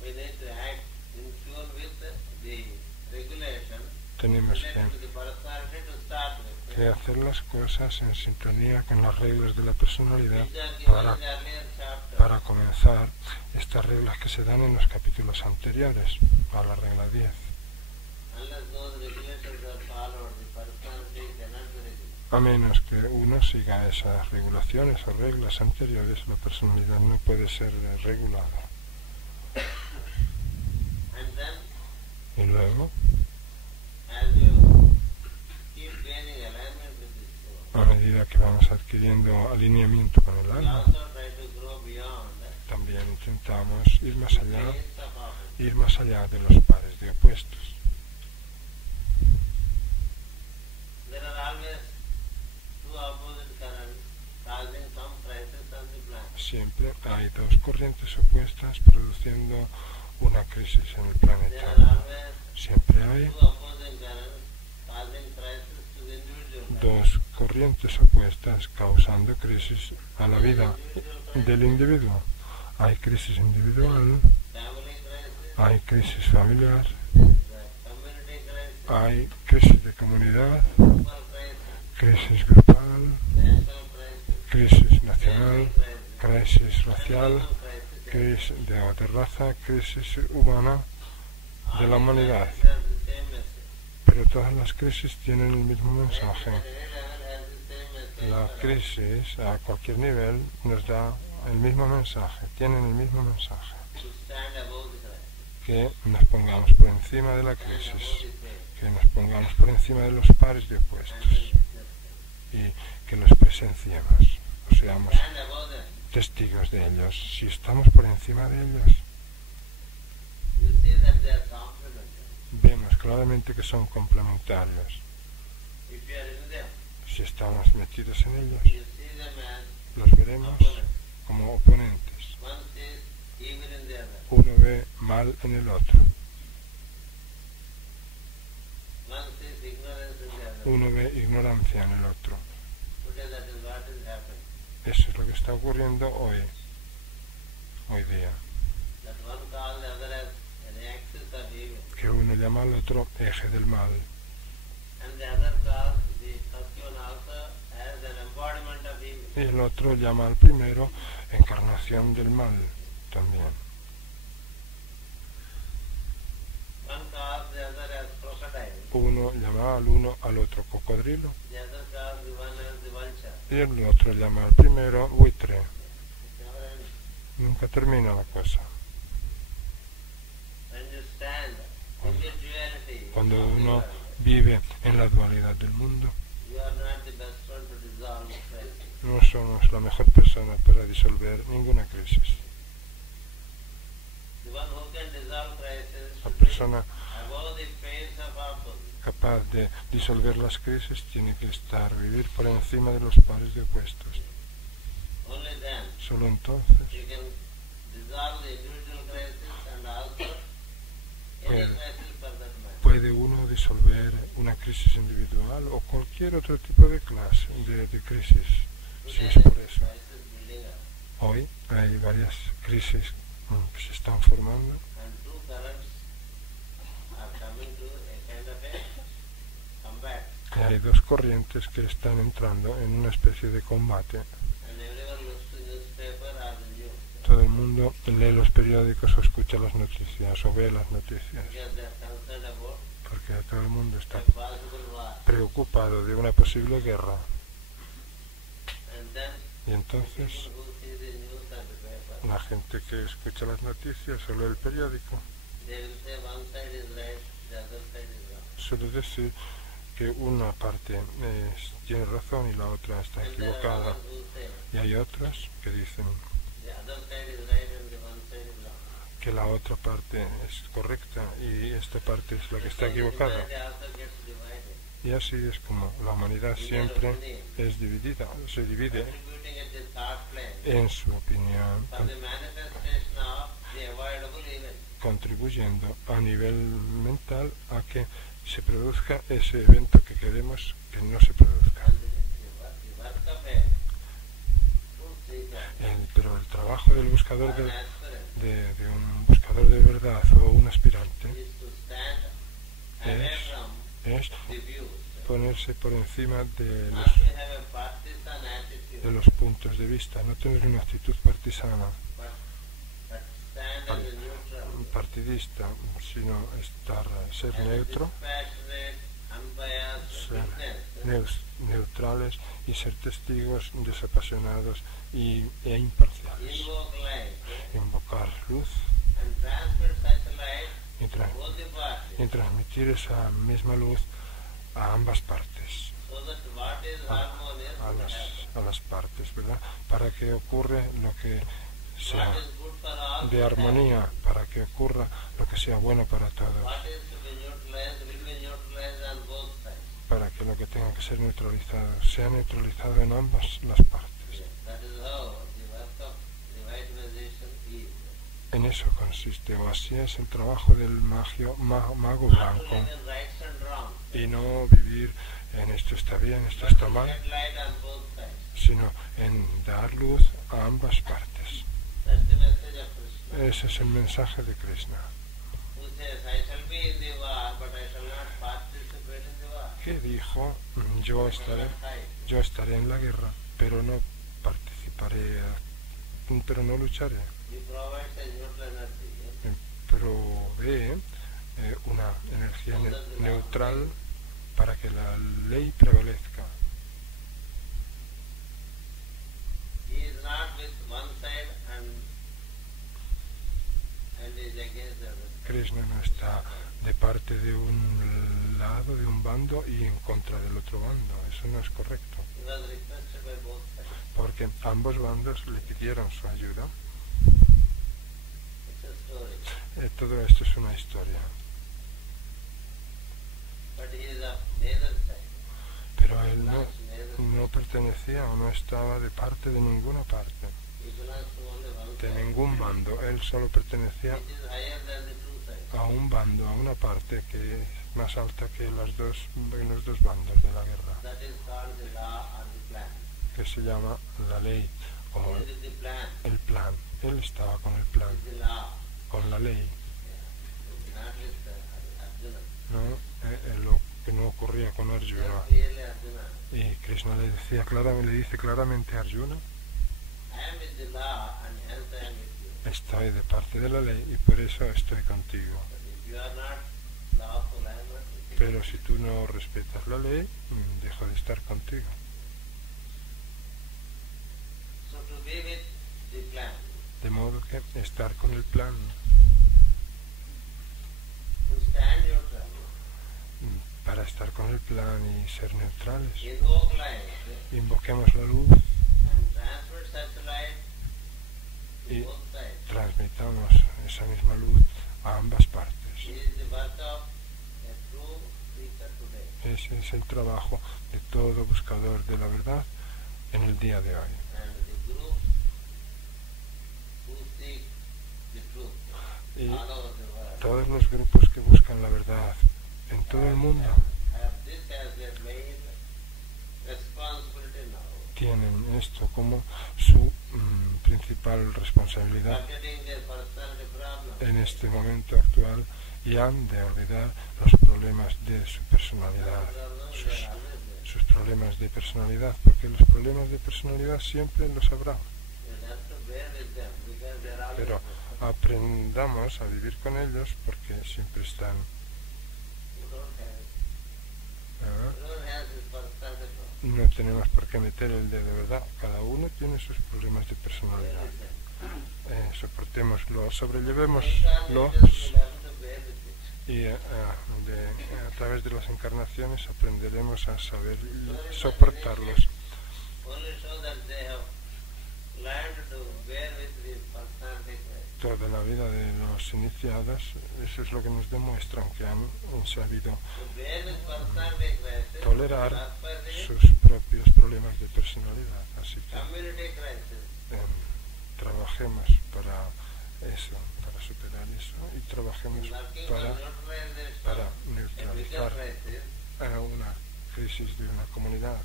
we need to act in tune with the regulation tenemos related to the personality to start with, que hacer las cosas en sintonía con las reglas de la personalidad which are given para in the earlier chapter. para comenzar estas reglas que se dan en los capítulos anteriores a la regla 10. Unless those regulations are followed, the personality cannot be regulated. A menos que uno siga esas regulaciones o reglas anteriores, la personalidad no puede ser regulada. And then, Y luego, as you keep gaining alignment with the soul, a medida que vamos adquiriendo alineamiento con el we alma, also try to grow beyond también intentamos ir más the allá, planes of opposites. ir más allá de los pares de opuestos. There are always two opposite currents causing some crisis on the planet. Siempre hay dos corrientes opuestas produciendo una crisis en el There planeta. are always Siempre hay two opposing currents causing crisis to the individual life. dos corrientes opuestas causando crisis a la vida del individuo. Hay crisis individual, Family crisis, hay crisis familiar, the community crisis, hay crisis de comunidad, global crisis, crisis grupal, national crisis, crisis nacional, crisis, crisis racial, global crisis. crisis de raza, crisis humana de la humanidad. Crises have the same message. Pero todas las crisis tienen el mismo mensaje. Crisis at any level has the same message. La crisis a cualquier nivel nos da el mismo mensaje, tienen el mismo mensaje, To stand above the crisis que nos pongamos por encima de la and above crisis, the pain. que nos pongamos por encima de los pares de And opuestos then witness them. y que los presenciemos, o seamos Stand above them. testigos de ellos. Si estamos por encima de ellos, You see that they are complementary. vemos claramente que son complementarios. If you are in them, Si estamos metidos en ellos, you see them as los veremos opponents. como oponentes. One sees evil in the other. Uno ve mal en el otro, One sees ignorance in the other. uno ve ignorancia en el otro. Today that is what is happening. Eso es lo que está ocurriendo hoy día. That one calls the other as an axis of evil. Que uno llama al otro eje del mal And the other calls the first one also as an embodiment of evil. y el otro llama al primero encarnación del mal también. One calls the other as crocodile. Uno llama al uno al otro cocodrilo The other calls the one as the vulture. y el otro llama al primero buitre. It's never ends. Nunca termina la cosa. When you stand in the duality Cuando of the uno world, vive en la dualidad del mundo, you are not the best one to dissolve the crisis. no somos la mejor persona para disolver ninguna crisis. The one who can dissolve crisis La should be persona above the phase of opposites. capaz de disolver las crisis tiene que vivir por encima de los pares de opuestos. Only then Solo entonces you can dissolve the individual crisis and also any Well, crisis for that matter. puede uno disolver una crisis individual o cualquier otro tipo de clase de crisis. Si Today es there por is eso. crisis building up Hoy hay varias crisis que se están formando and two currents are coming to a kind of a combat. hay dos corrientes que están entrando en una especie de combate. And everyone looks to newspaper or the news. Todo el mundo lee los periódicos o escucha las noticias o ve las noticias, Because they are concerned about porque todo el mundo está a possible war. preocupado de una posible guerra. And then Y entonces people who see the news and the paper, la gente que escucha las noticias o lee el periódico they will say one side is right, the other side is wrong. suele decir que una parte tiene razón y la otra está And there are equivocada. others who say Y hay otros que dicen the other side is right and the one side is wrong. que la otra parte es correcta y esta parte es la que está So the equivocada. humanity also gets divided. Y así es como la humanidad siempre es dividida, se divide Contributing at the thought plane en su opinión, for the manifestation of the avoidable event. contribuyendo a nivel mental a que se produzca ese evento que queremos que no se produzca. And the work of a truth seeker Pero el trabajo del buscador or an aspirant de un buscador de verdad o un aspirante is to stand away es, from es the views, ponerse por encima de not los, to have a partisan attitude, de los puntos de vista, no tener una actitud partisana, but stand as a neutral, partidista, sino ser as a neutro, dispassionate, unbiased ser witness neutrales y ser testigos desapasionados e imparciales. invoke light Invocar luz and transmit such light y, to both the parties, y transmitir esa misma luz a ambas partes, so that what is harmonious will happen. a las partes, ¿verdad? Para que ocurra lo que sea What is good for all de will armonía, para que ocurra lo que sea bueno para happen. todos, What is to be neutralized will be neutralized on both sides. para que lo que tenga que ser neutralizado sea neutralizado en ambas las partes. That is how the work of revitalization is. En eso consiste, o así es el trabajo del mago Not to blanco, live in rights and wrongs, y no vivir en esto está bien, esto but está to mal, shed light on both sides. sino en dar luz a ambas partes. That's the message of Krishna, Ese es el mensaje de Krishna, who says, I shall be in the war, but I shall not participate in the war. que dijo, I shall not fight. yo estaré en la guerra, pero no participaré, pero no lucharé. He provides a neutral energy. Provee una energía neutral para que la ley prevalezca. He is not with one side and is against the other. Krishna no está de parte de un lado, de un bando y en contra del otro bando. Eso no es correcto, He was requested by both sides. porque ambos bandos le pidieron su ayuda. It's a story. Todo esto es una historia, But he is of neither side. pero él Belongs to neither side. no pertenecía o no estaba de parte de ninguna parte, He belongs to only one de side. ningún bando. Él solo pertenecía Which is higher than the two sides. a un bando, a una parte que es más alta que los dos bandos de la guerra, That is called the law or the plan. que se llama la ley o He is with the plan, el plan. Él estaba con el plan, with the law. con la ley, Not with Arjuna. ¿no? Lo que no ocurría con Arjuna. Just clearly Arjuna. Y Krishna le dice claramente a Arjuna, I am with the law and hence I am with you. estoy de parte de la ley y por eso estoy contigo. But if you are not lawful, I am not with you. Pero si tú no respetas la ley, dejo de estar contigo. So to be with the plan, De modo que estar con el plan, to stand neutral, para estar con el plan y ser neutrales, invoke light, invoquemos la luz and transmit such light to y both sides. transmitamos esa misma luz a ambas partes. It is the work of a true seeker today. Ese es el trabajo de todo buscador de la verdad en el día de hoy. And the groups who seek the truth Y all over the world todos los grupos que buscan la verdad en todo el mundo have this as their main responsibility now. tienen esto como su principal responsabilidad Forgetting their personality problems. en este momento actual y han de olvidar los problemas de su personality, They are always sus problemas de personalidad, porque los problemas de personalidad siempre los habrá. You have to bear with them because they are always Pero there. aprendamos a vivir con ellos porque siempre están. You don't have it. ¿Ah? You don't have this personality. No tenemos por qué meter el dedo, ¿verdad? Cada uno tiene sus problemas de Bear personalidad. with them. Soportémoslo, sobrellevémoslo Incarnations will have to bear with it. y a través de las encarnaciones aprenderemos a saber soportarlos. Only so that they have learned to bear with the personality crisis. Toda la vida de los iniciados, eso es lo que nos demuestran que han sabido To bear with personality crisis, tolerar as per the sus propios problemas de personalidad. Así que community crisis. trabajemos para eso, para superar eso y trabajemos Working for para neutralization, a bigger neutralizar crisis. una crisis de una comunidad.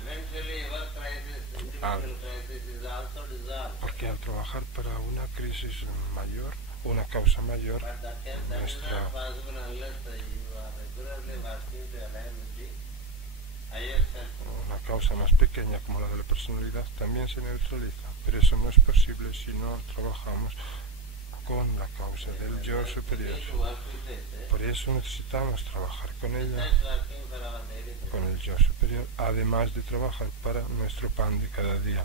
Eventually your crisis, individual crisis, is also dissolved. Porque al trabajar para una crisis mayor, una causa mayor, But that is nuestra not possible unless you are regularly working to align with the higher self. una causa más pequeña como la de la personalidad también se neutraliza, pero eso no es posible si no trabajamos con la causa del yo superior. We need to work with it. Por eso necesitamos trabajar con ella, Besides working for our daily bread. con el yo superior, además de trabajar para nuestro pan de cada día.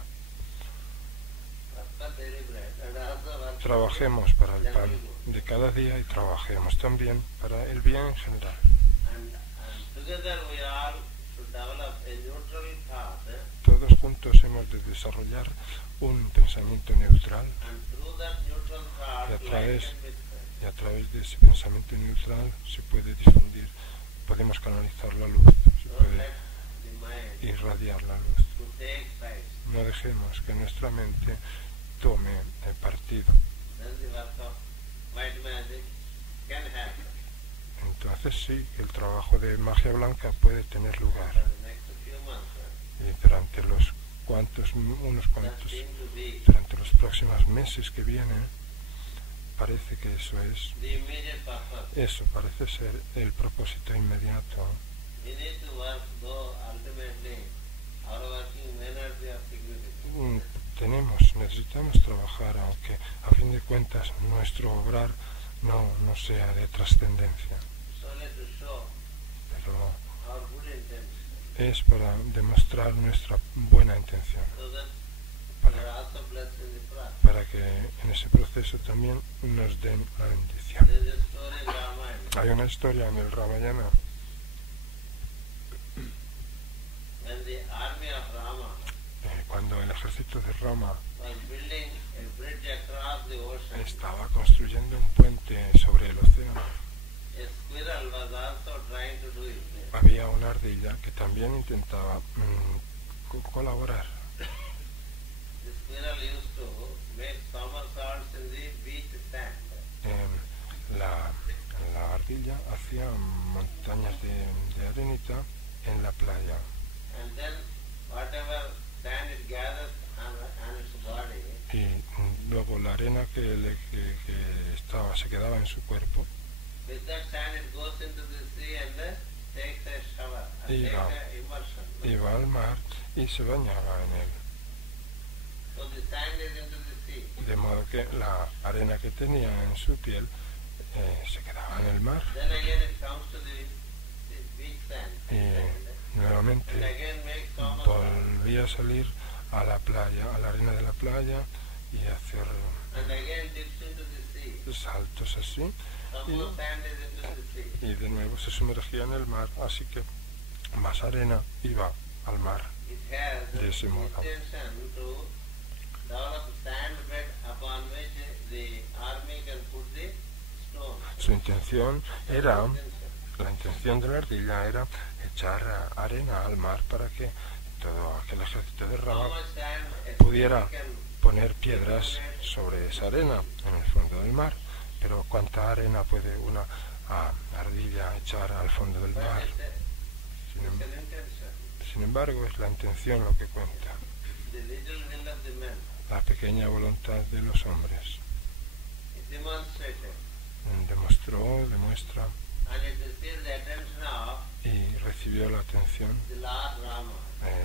Work for daily bread and also work for Trabajemos para el general pan good. de cada día y trabajemos también para el bien en general. And together we all should develop a neutral thought. Todos juntos hemos de desarrollar un pensamiento neutral And through that neutral thought, Y a light través- can be spread. y a través de ese pensamiento neutral se puede difundir, podemos canalizar la luz, se Don't puede let the mind irradiar la luz. to take sides. No dejemos que nuestra mente tome el partido. Then the work of white magic can happen. Entonces sí, el trabajo de magia blanca puede tener lugar. For the next few months, Y durante unos that cuantos, seems to be durante los próximos meses que vienen, parece que eso the immediate purpose. parece ser el propósito inmediato. We need to work, though ultimately our working may not be of significance. Necesitamos trabajar, aunque a fin de cuentas nuestro obrar no sea de trascendencia, It's only to show pero our good intention, es para demostrar nuestra buena intención, so that we para, are also blessed in the process. para que en ese proceso también nos den la bendición. There is a story in Ramayana. Hay una historia en el Ramayana When the army of Rama cuando el ejército de Rama was building a bridge across the ocean, estaba construyendo un puente sobre el océano. a squirrel was also trying to do it. Había una ardilla que también intentaba colaborar. The squirrel used to make somersaults in the beach sand. La ardilla hacía montañas de arenita en la playa And then whatever sand it gathers on its body, y luego la arena que se quedaba en su cuerpo with that sand it goes into the sea and takes a shower, takes Iba. a immersion. iba al mar y se bañaba en él. So the sand is into the sea. De modo que la arena que tenía en su piel se quedaba en el mar Then again it comes to the beach sand. y And nuevamente again makes somersaults. volvía a salir a la playa, a la arena de la playa y hacer And again dips into the sea. saltos así Some more sand is into the sea. y de nuevo se sumergía en el mar, así que más arena iba al mar. It has De the ese modo. intention to develop sand bed upon which the army can put the stone. Su intención era, la intención de la ardilla era echar arena al mar para que todo aquel ejército de How Rama much sand a pudiera squirrel can poner piedras sobre esa arena en el fondo del mar. Pero ¿cuánta arena puede una ardilla echar al fondo del but mar? it's Sin, an intention. sin embargo, es la intención lo que cuenta, The little will of the man. la pequeña voluntad de los hombres. It demonstrated. Demuestra And it receives the attention of y recibió la atención, the Lord Rama.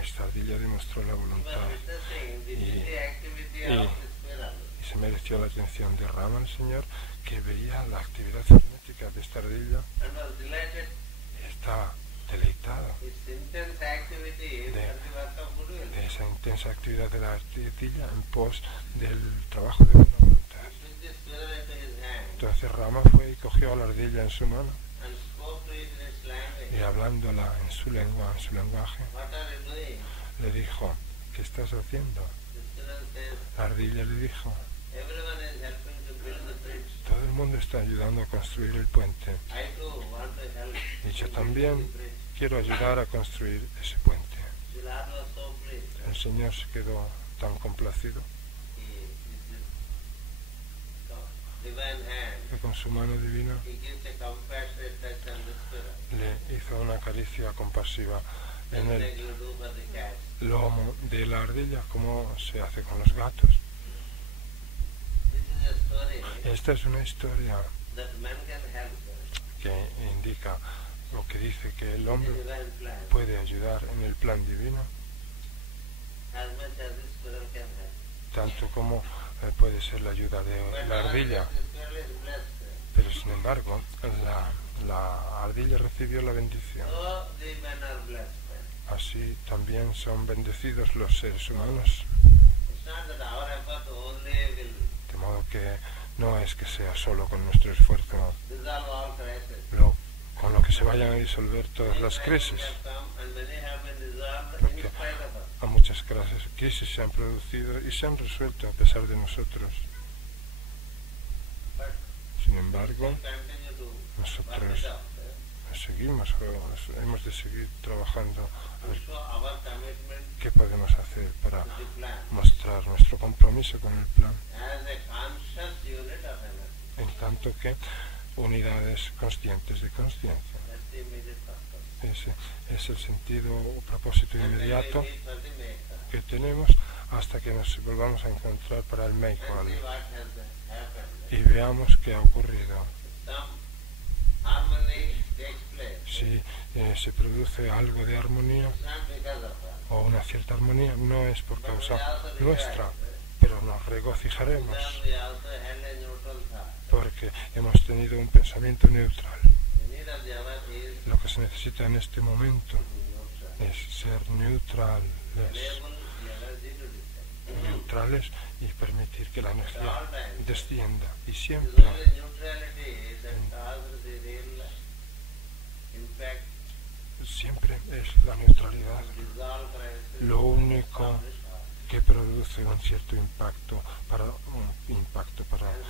esta ardilla demostró la He was voluntad witnessing the y- busy activity y- of the squirrel. y se mereció la atención de Rama, el Señor, que veía la actividad frenética de esta ardilla And was delighted. y estaba deleitado Its intense activity De- for the work of goodwill. de esa intensa actividad de la ardilla en pos del trabajo de buena voluntad. He took the squirrel into his hand Entonces Rama fue y cogió a la ardilla en su mano and spoke to it in its y language. hablándola en su lengua, en su lenguaje, What are you doing? le dijo, ¿qué estás haciendo? The squirrel says, La ardilla le dijo, everyone is helping to build the bridge. todo el mundo está ayudando a construir el puente I too want to help. y yo in también building the bridge. quiero ayudar a construir ese puente. The Lord was so pleased. El Señor se quedó tan complacido Divine hand, que con su mano divina he gives a compassionate touch on the squirrel, le hizo una caricia compasiva just en like el you do for the cat. lomo de la ardilla, como se hace con los gatos. This is a story Esta es una historia that man can help que indica lo que dice que el in the hombre divine plan puede ayudar en el plan divino, as much as the squirrel can help. tanto como puede ser la ayuda de But la not ardilla. that the squirrel is blessed. Pero sin embargo, la ardilla recibió la bendición. So the men are blessed. Así también son bendecidos los seres humanos. It's not that our effort only will De modo que no es que sea solo con nuestro esfuerzo resolve all crises. con lo que se vayan a disolver todas Many las crises crisis. have come and many have been resolved in Porque spite of us. a muchas crisis se han producido y se han resuelto a pesar de nosotros. But Sin we embargo, still continue to work nosotros it out. seguimos, hemos de seguir trabajando a To ver show our commitment qué podemos hacer para to the plan mostrar nuestro compromiso con el plan, as a conscious unit of energy. en tanto que unidades conscientes de conciencia. That's the immediate purpose. Ese es el sentido o propósito And then we inmediato meet for the maker. que tenemos hasta que nos volvamos a encontrar para el And Meikwal see what has happened. y veamos qué ha ocurrido. Some harmony takes place. Si se produce algo de armonía It's not because of us. o una cierta armonía, no es por But we causa also nuestra, rejoice. pero nos regocijaremos Because we also held a neutral thought. porque hemos tenido un pensamiento neutral. The need of the hour is Lo que se necesita en este momento to be neutral. es ser neutrales, Enable the energy to descend. neutrales y permitir que la energía descienda. Y It is siempre, only neutrality that causes the real impact siempre es la neutralidad to dissolve crisis. lo único establish order. que produce un cierto impacto para And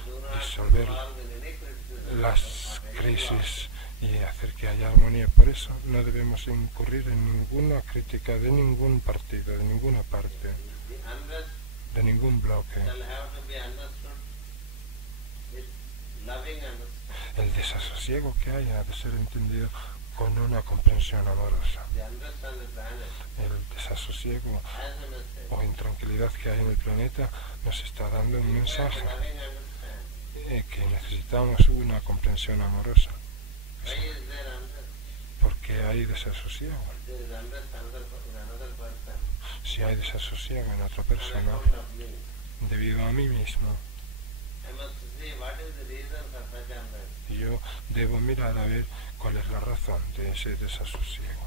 do not disolver involve in any criticism las of any law. crisis y hacer que haya armonía. Por eso no debemos incurrir en ninguna crítica de ningún partido, de ninguna parte, The unrest de ningún bloque. shall have to be understood with loving understanding. El desasosiego que hay ha de ser entendido con una comprensión amorosa. The unrest on the planet El desasosiego has a message. o intranquilidad que hay en el planeta nos está dando un We need mensaje loving understanding. que necesitamos una comprensión amorosa. Why is there unrest? Porque hay desasosiego. There is unrest in another person. Si hay desasosiego en otra On persona, account of me. debido a mí mismo, I must see what is the reason for such unrest. yo debo mirar a ver cuál es la razón de ese desasosiego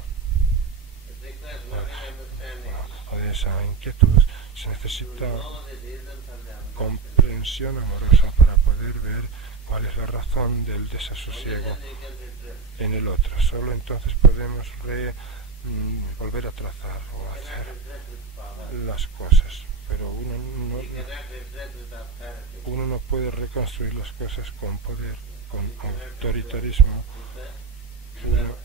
It requires loving understanding o de esa inquietud. Se to necesita know the reason for the unrest. comprensión amorosa para poder ver cuál es la razón del Only desasosiego then we can redress. en el otro. Solo entonces podemos volver a trazar o We cannot hacer redress with power. las cosas, pero We cannot redress with authority. uno no puede reconstruir las cosas con poder, con autoritarismo. Uno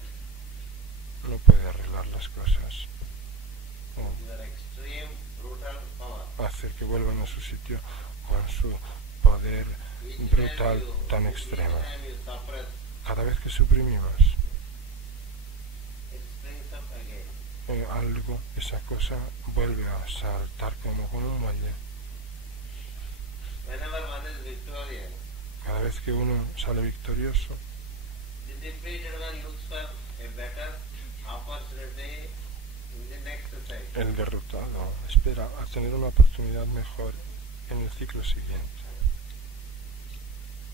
no puede arreglar las cosas o Your extreme, brutal power. hacer que vuelvan a su sitio con su poder Each brutal time you- tan each extremo. time you suppress, Cada vez que suprimimos it springs up again. algo, esa cosa vuelve a saltar como con un muelle. Whenever one is victorious, Cada vez que uno sale victorioso, the defeated one looks for a better cycle. El derrotado espera a tener una oportunidad mejor en el ciclo siguiente.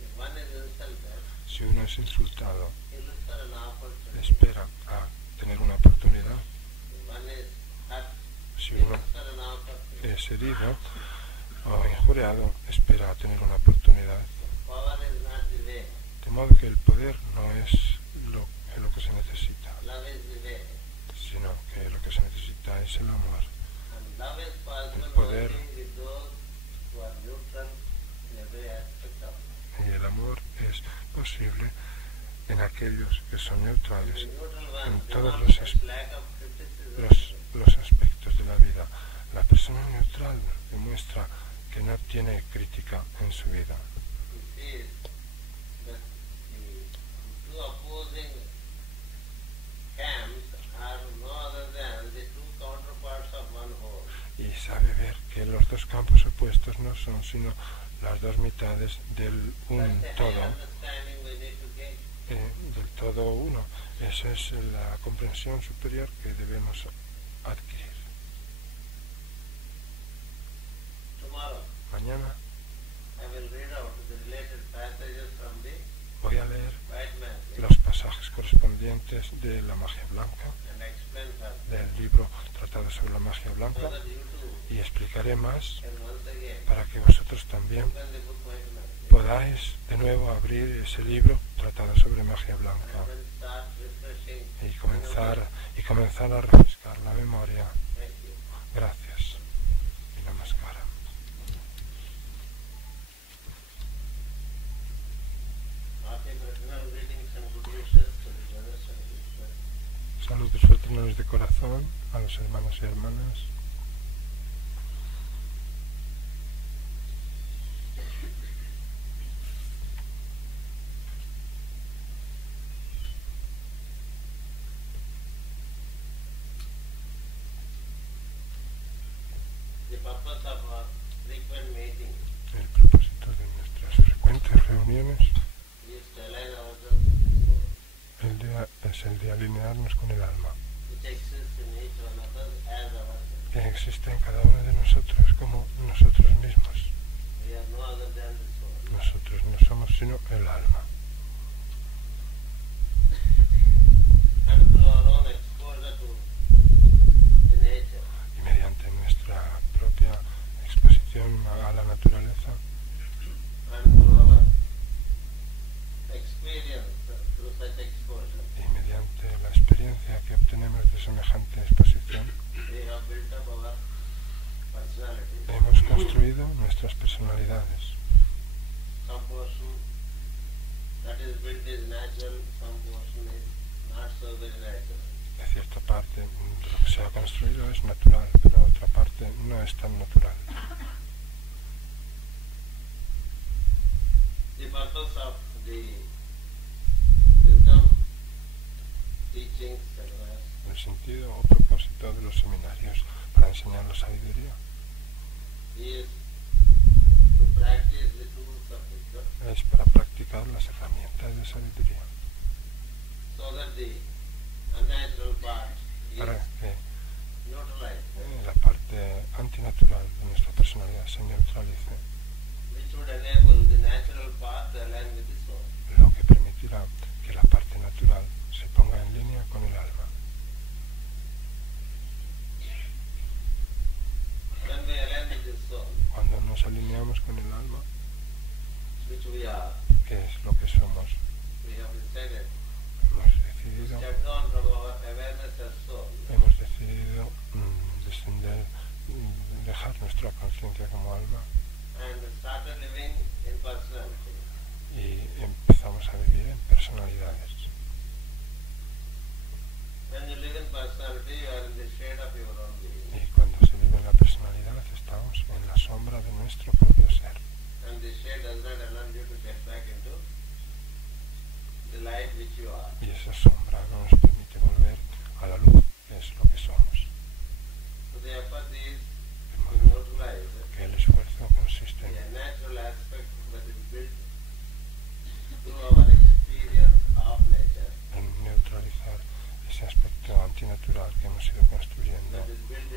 If one is insulted, Si uno es insultado, he looks for an opportunity. espera a tener una oportunidad. If one is hurt, Si he uno looks for an opportunity. es herido o injuriado, espera a tener una oportunidad. Power is not the way. De modo que el poder no es lo que se necesita, Love is the way. sino que lo que se necesita es el amor. And love is possible poder. only with those who are neutral in every aspect of life. Y el amor es posible en aquellos que son neutrales The neutral one en todos demonstrates lack of criticism. los aspectos de la vida. La persona neutral demuestra que no tiene crítica en su vida. He sees that the two opposing camps are no other than the two counterparts of one whole. Y sabe ver que los dos campos opuestos no son sino las dos mitades del un That's the high todo, understanding we need to gain. del todo uno. Esa es la comprensión superior que debemos adquirir. Tomorrow, Mañana I will read out the related passages from the voy a leer White Magic los pasajes correspondientes de la magia blanca, and explain further, del libro Tratado sobre la magia so blanca, that you too y explicaré más can once again para que vosotros también open the book White Magic podáis de nuevo abrir ese libro Tratado sobre magia blanca and then start refreshing. y comenzar a refrescar la memoria. Thank you. Gracias. Y namaskara. Hearty fraternal greetings and good wishes to the brothers and sisters. Saludos fraternales de corazón a los hermanos y hermanas. The purpose of our frequent meeting El propósito de nuestras frecuentes reuniones is to align ourselves with the soul, es el de alinearnos con el alma, which exists in each one of us as ourselves. que existe en cada uno de nosotros como nosotros mismos. We are no other than the soul. Nosotros no somos sino el alma. And through our own exposure to the nature, Y mediante nuestra propia exposición a la naturaleza and through our experience through such exposure, y mediante la experiencia que obtenemos de semejante exposición, we have built up our personality. hemos construido nuestras personalidades. Some portion that is built is natural, some portion is not so very natural. De cierta parte de lo que se ha construido es natural, pero otra parte no es tan natural. The purpose of the wisdom teachings seminars El sentido o propósito de los seminarios para enseñar la sabiduría is to practice the tools of wisdom es para practicar las herramientas de sabiduría, so that the unnatural part is para que neutralized, la parte antinatural de nuestra personalidad se neutralice, which would enable the natural part to align with the soul. lo que permitirá que la parte natural se ponga en línea con el alma. When we align with the soul, Cuando nos alineamos con el alma, which we are, que es lo que somos, we have decided hemos decidido step down from our awareness as soul descender, dejar nuestra conciencia como alma and started living in personality. y empezamos a vivir en personalidades. When you live in personality, you are in the shade of your own being. Y cuando se vive en la personalidad estamos en la sombra de nuestro propio ser. And the shade does not allow you to get back into the light which you are. Y esa sombra no nos permite volver a la luz, que es lo que somos. So the effort is De to modo neutralize que el esfuerzo consiste the unnatural aspect that is built through our experience of nature, en neutralizar ese aspecto antinatural que hemos ido construyendo, that is built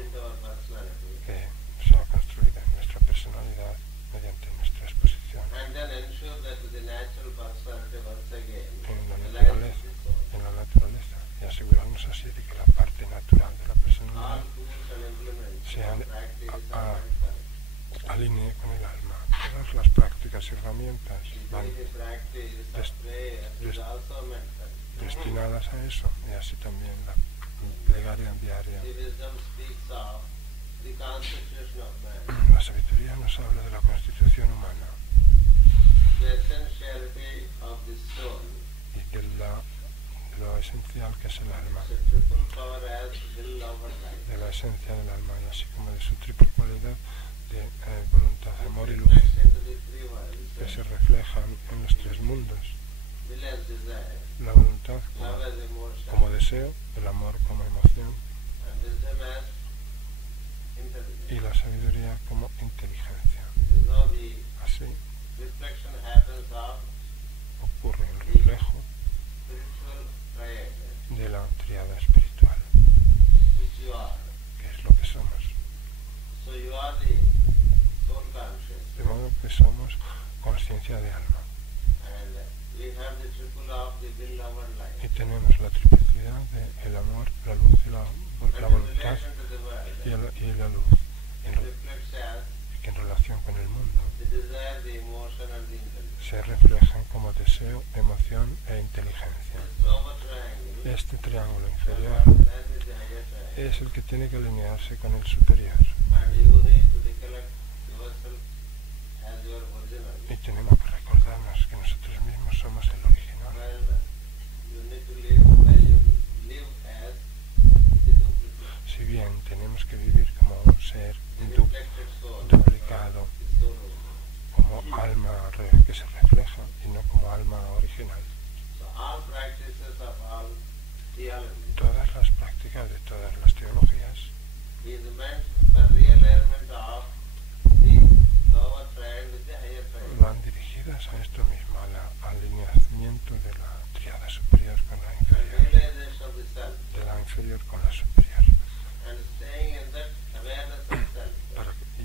las prácticas y herramientas van daily practice of prayer is also mental. destinadas a eso, y así también la plegaria diaria. The wisdom speaks of the constitution of man, La sabiduría nos habla de la constitución humana the essentiality of the soul. y de lo esencial que es el alma, It's a triple power as will over life. de la esencia del alma, y así como de su triple cualidad de voluntad, amor y luz, Reflects into the three worlds. que se reflejan en los tres mundos. Will as desire, La voluntad love as emotion, como deseo, el amor como emoción and wisdom as intelligence. y la sabiduría como inteligencia. This is how the Así reflection happens of ocurre el reflejo spiritual triad, de la triada espiritual, which you are. que es lo que somos. So you are the soul conscious, De modo que somos conciencia de alma and we have the triple of the will over life. y tenemos la triplicidad de el amor, la luz y la And in voluntad relation to the world, y la luz, it reflects as y que en relación con el mundo the desire, the emotion, and the intelligence. se reflejan como deseo, emoción e inteligencia. This lower triangle Este triángulo shall inferior represent with the higher triangle, es el que tiene que alinearse con el superior, and you need to recollect yourself as your original. y tenemos que recordarnos que nosotros mismos somos el original. While you need to live, while you live as the duplicate, Si bien tenemos que vivir como un ser the du- reflected soul, duplicado, the soul. como alma que se refleja y no como alma original. So all practices of all theologies Todas las prácticas de todas las teologías is meant for realignment of the lower triad with the higher triad. van dirigidas a esto mismo, al alineamiento de la triada superior con la And inferior, realization of the self, de la inferior con la superior, and staying in that awareness of self.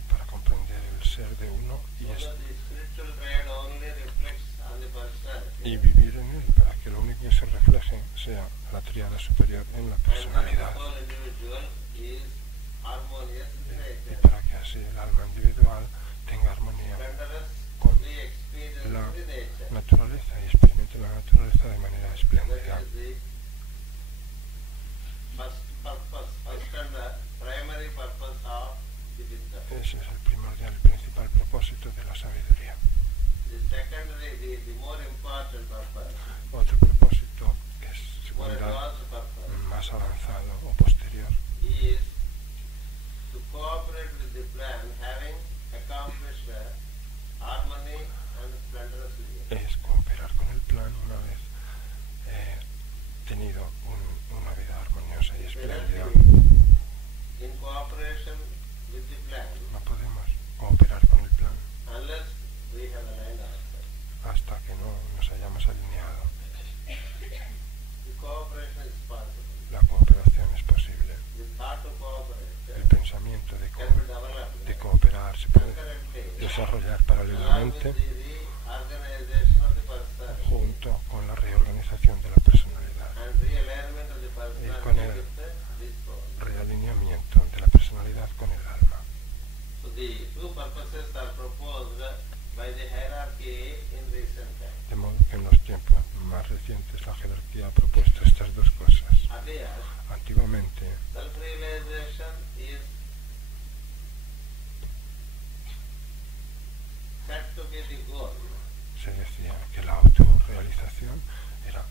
para comprender el ser de uno So that the spiritual triad only reflects on the personality. y vivir en él, para que lo único que se refleje sea la triada superior en la And that the personalidad, whole individual is harmonious in y nature. para que así el alma individual tenga armonía Splendorous con the experience la in the nature. naturaleza y experimente la naturaleza de manera That espléndida. is the first purpose, first and the primary purpose of the wisdom. Ese es el primordial y principal propósito de la sabiduría. The secondary, the more important purpose, Otro propósito, que es more secundario, advanced purpose, más avanzado o posterior, is to cooperate with the plan having accomplished harmony and splendorous living. es cooperar con el plan una vez tenido una vida armoniosa y espléndida. In cooperation with the plan, No podemos cooperar con el plan unless we have aligned ourselves. hasta que no nos hayamos alineado. The cooperation is possible. La cooperación es posible. The thought to El cooperate pensamiento can be developed de cooperar se puede concurrently desarrollar along with paralelamente the reorganization of the personality junto con la reorganización de la personalidad, and realignment of the con personality el with the soul. realineamiento de la personalidad con el alma. So the two purposes are proposed by the hierarchy in recent times. De modo que en los tiempos más recientes la jerarquía ha propuesto estas dos cosas. Earlier, Antiguamente, self-realization is said to be the goal. se decía que la autorrealización era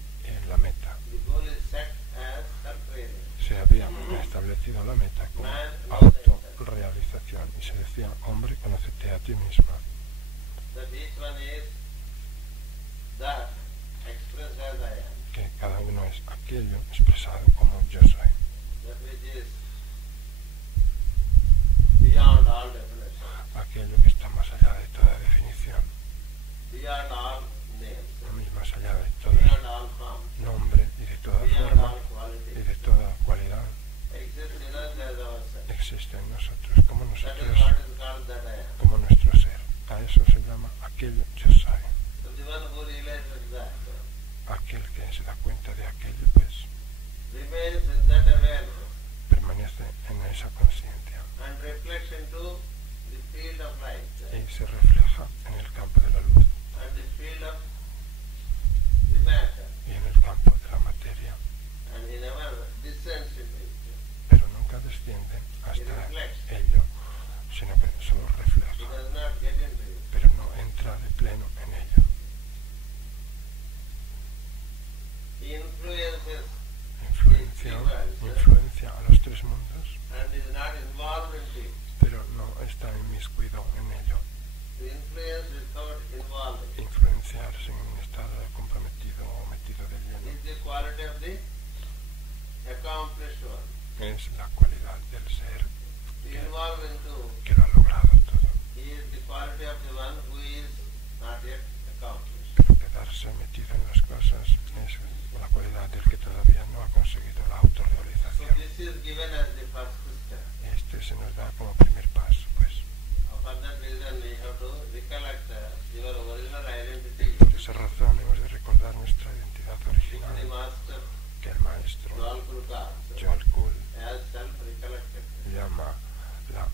la meta. The goal is set as self-realization. Se había establecido la meta como Man knows himself. autorrealización y se decía, hombre, conócete a ti mismo. That each one is that expressed as I am. Que cada uno es aquello expresado como yo soy. That which is beyond all definition, Aquello que está más allá de toda definición, beyond all names, más allá de todo beyond all forms, nombre y de toda beyond forma all y qualities, de toda cualidad exists in us as ourselves. existe en nosotros como That is nosotros, what is called that I am. como nuestro ser. A eso se llama aquello yo soy. So the one who realizes that Aquel que se da cuenta de aquello, pues remains in that awareness permanece en esa conciencia and reflects into the field of light. y se refleja en el atención, influencia a los tres mundos, and is not involved in it. pero no está inmiscuido en ello. To influence without involving Influenciar sin estar comprometido o metido de lleno is the quality of the accomplished one. es la cualidad del ser To involve into que lo ha logrado todo. is the quality of the one who is not yet accomplished. Pero quedarse metido en las cosas es la cualidad del que todavía no ha conseguido la So autorrealización. this is given as the first step. Este se nos da como primer paso, pues. For that reason we have to recollect your original identity. Por esa razón hemos de recordar nuestra identidad The original, master que el maestro Jwalkulkar Joel Kuhl as self-recollected. llama la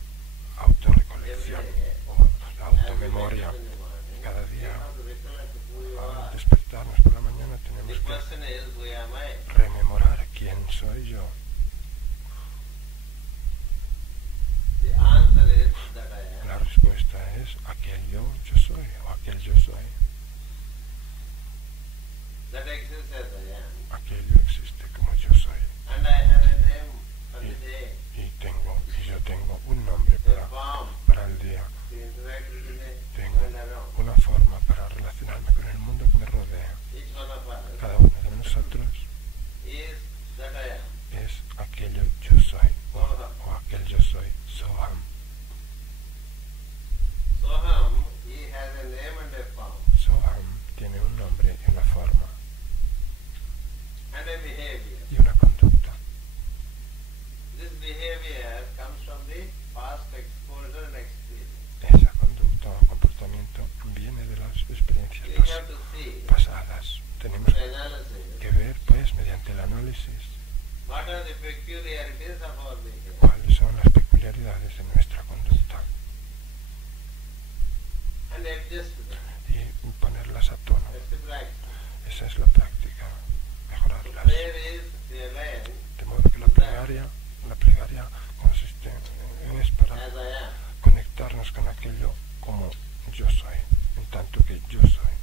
autorrecolección o la automemoria. Cada día, al despertarnos por la mañana, The tenemos que question is, who am I? rememorar quién soy yo. The answer is that I am. La respuesta es aquel yo soy o aquel yo soy. That exists as I am. Aquello existe como yo soy. And I have a name for the day, Y yo tengo un nombre a form para el día. to interact with the Tengo world around. una forma para relacionarme con el mundo que me rodea. Each one of us Cada uno de nosotros is that I am. es aquello yo soy o aquel yo soy, Soham. Soham, he has a name and a form Soham tiene un nombre y una forma and a behavior. y una conducta. This behavior comes from the past exposure and experience. Esa conducta o comportamiento viene de las experiencias We have to see pasadas. Tenemos through analysis que ver, pues, mediante el análisis, what are the peculiarities of our behavior. cuáles son las peculiaridades de nuestra conducta And adjust them. y ponerlas a tono. That's the practice. Esa es la práctica, So mejorarlas. prayer is realize De modo que la plegaria consiste es para as I am. conectarnos con aquello como yo soy, en tanto que yo soy.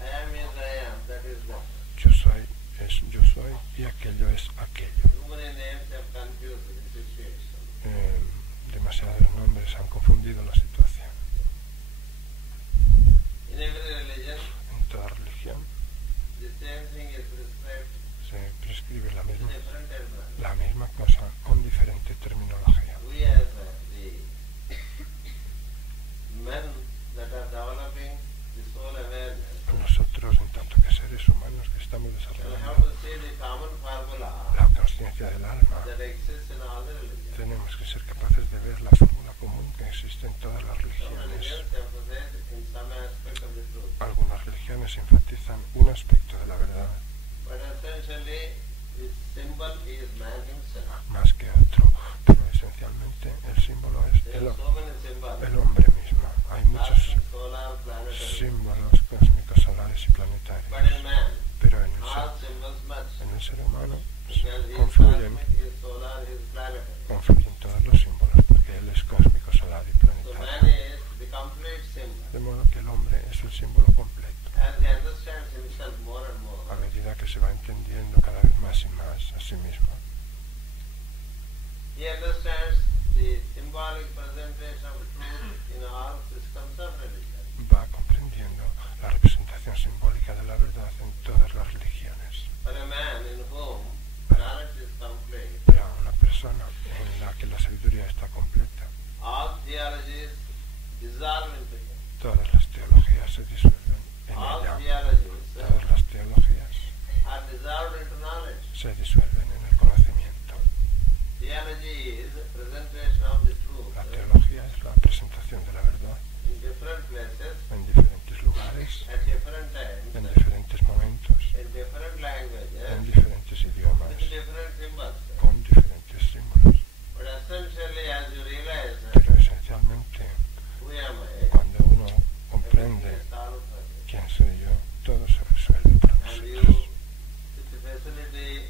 I am is I am, that is that. Yo soy es yo soy y aquello es aquello. Too many names have confused the situation. Demasiados nombres han confundido la situación. In every religion, En toda religión the same thing is prescribed se prescribe la in misma different terms. la misma cosa con diferente terminología. We as the men that are developing the soul awareness Nosotros, en tanto que seres humanos que estamos will have desarrollando to see the common formula la conciencia del alma, that exists in all the religions. tenemos que ser capaces de ver la fórmula común que existe en todas las Some religiones. religions emphasize in some aspect of the truth, Algunas religiones enfatizan un aspecto de la verdad but essentially the symbol is man himself. más que otro, pero esencialmente el símbolo es There el are so many symbols. hombre mismo. Hay muchos Cosmic, solar, planetary. símbolos cósmicos, solares y But planetarios, in man, pero en all symbols match. el ser humano Because he is confluyen cosmic, he is solar, he is planetary. todos los símbolos porque él es cósmico, solar y So man planetario. is the complete symbol. De modo que el hombre es el símbolo completo. As he understands himself more and more, A medida que se va entendiendo cada vez más y más a sí mismo, he understands the symbolic presentation of truth in all systems of religion. va comprendiendo la representación simbólica de la verdad en todas las religiones. For a man in whom knowledge is complete, Para una persona en la que la sabiduría está completa, all theologies dissolve into him. todas las teologías se disuelven en All ella. theologies Todas las teologías are dissolved into knowledge. se disuelven en el conocimiento. Theology is presentation of the truth La teología es la presentación de la verdad in different places, en diferentes lugares, at different times, en diferentes momentos, in different en languages, diferentes idiomas, with different symbols. con diferentes símbolos. But essentially, as you realize, Pero esencialmente, who am I? cuando uno Everything comprende is solved for you. quién soy yo, todo se resuelve para And you, nosotros. with the facility,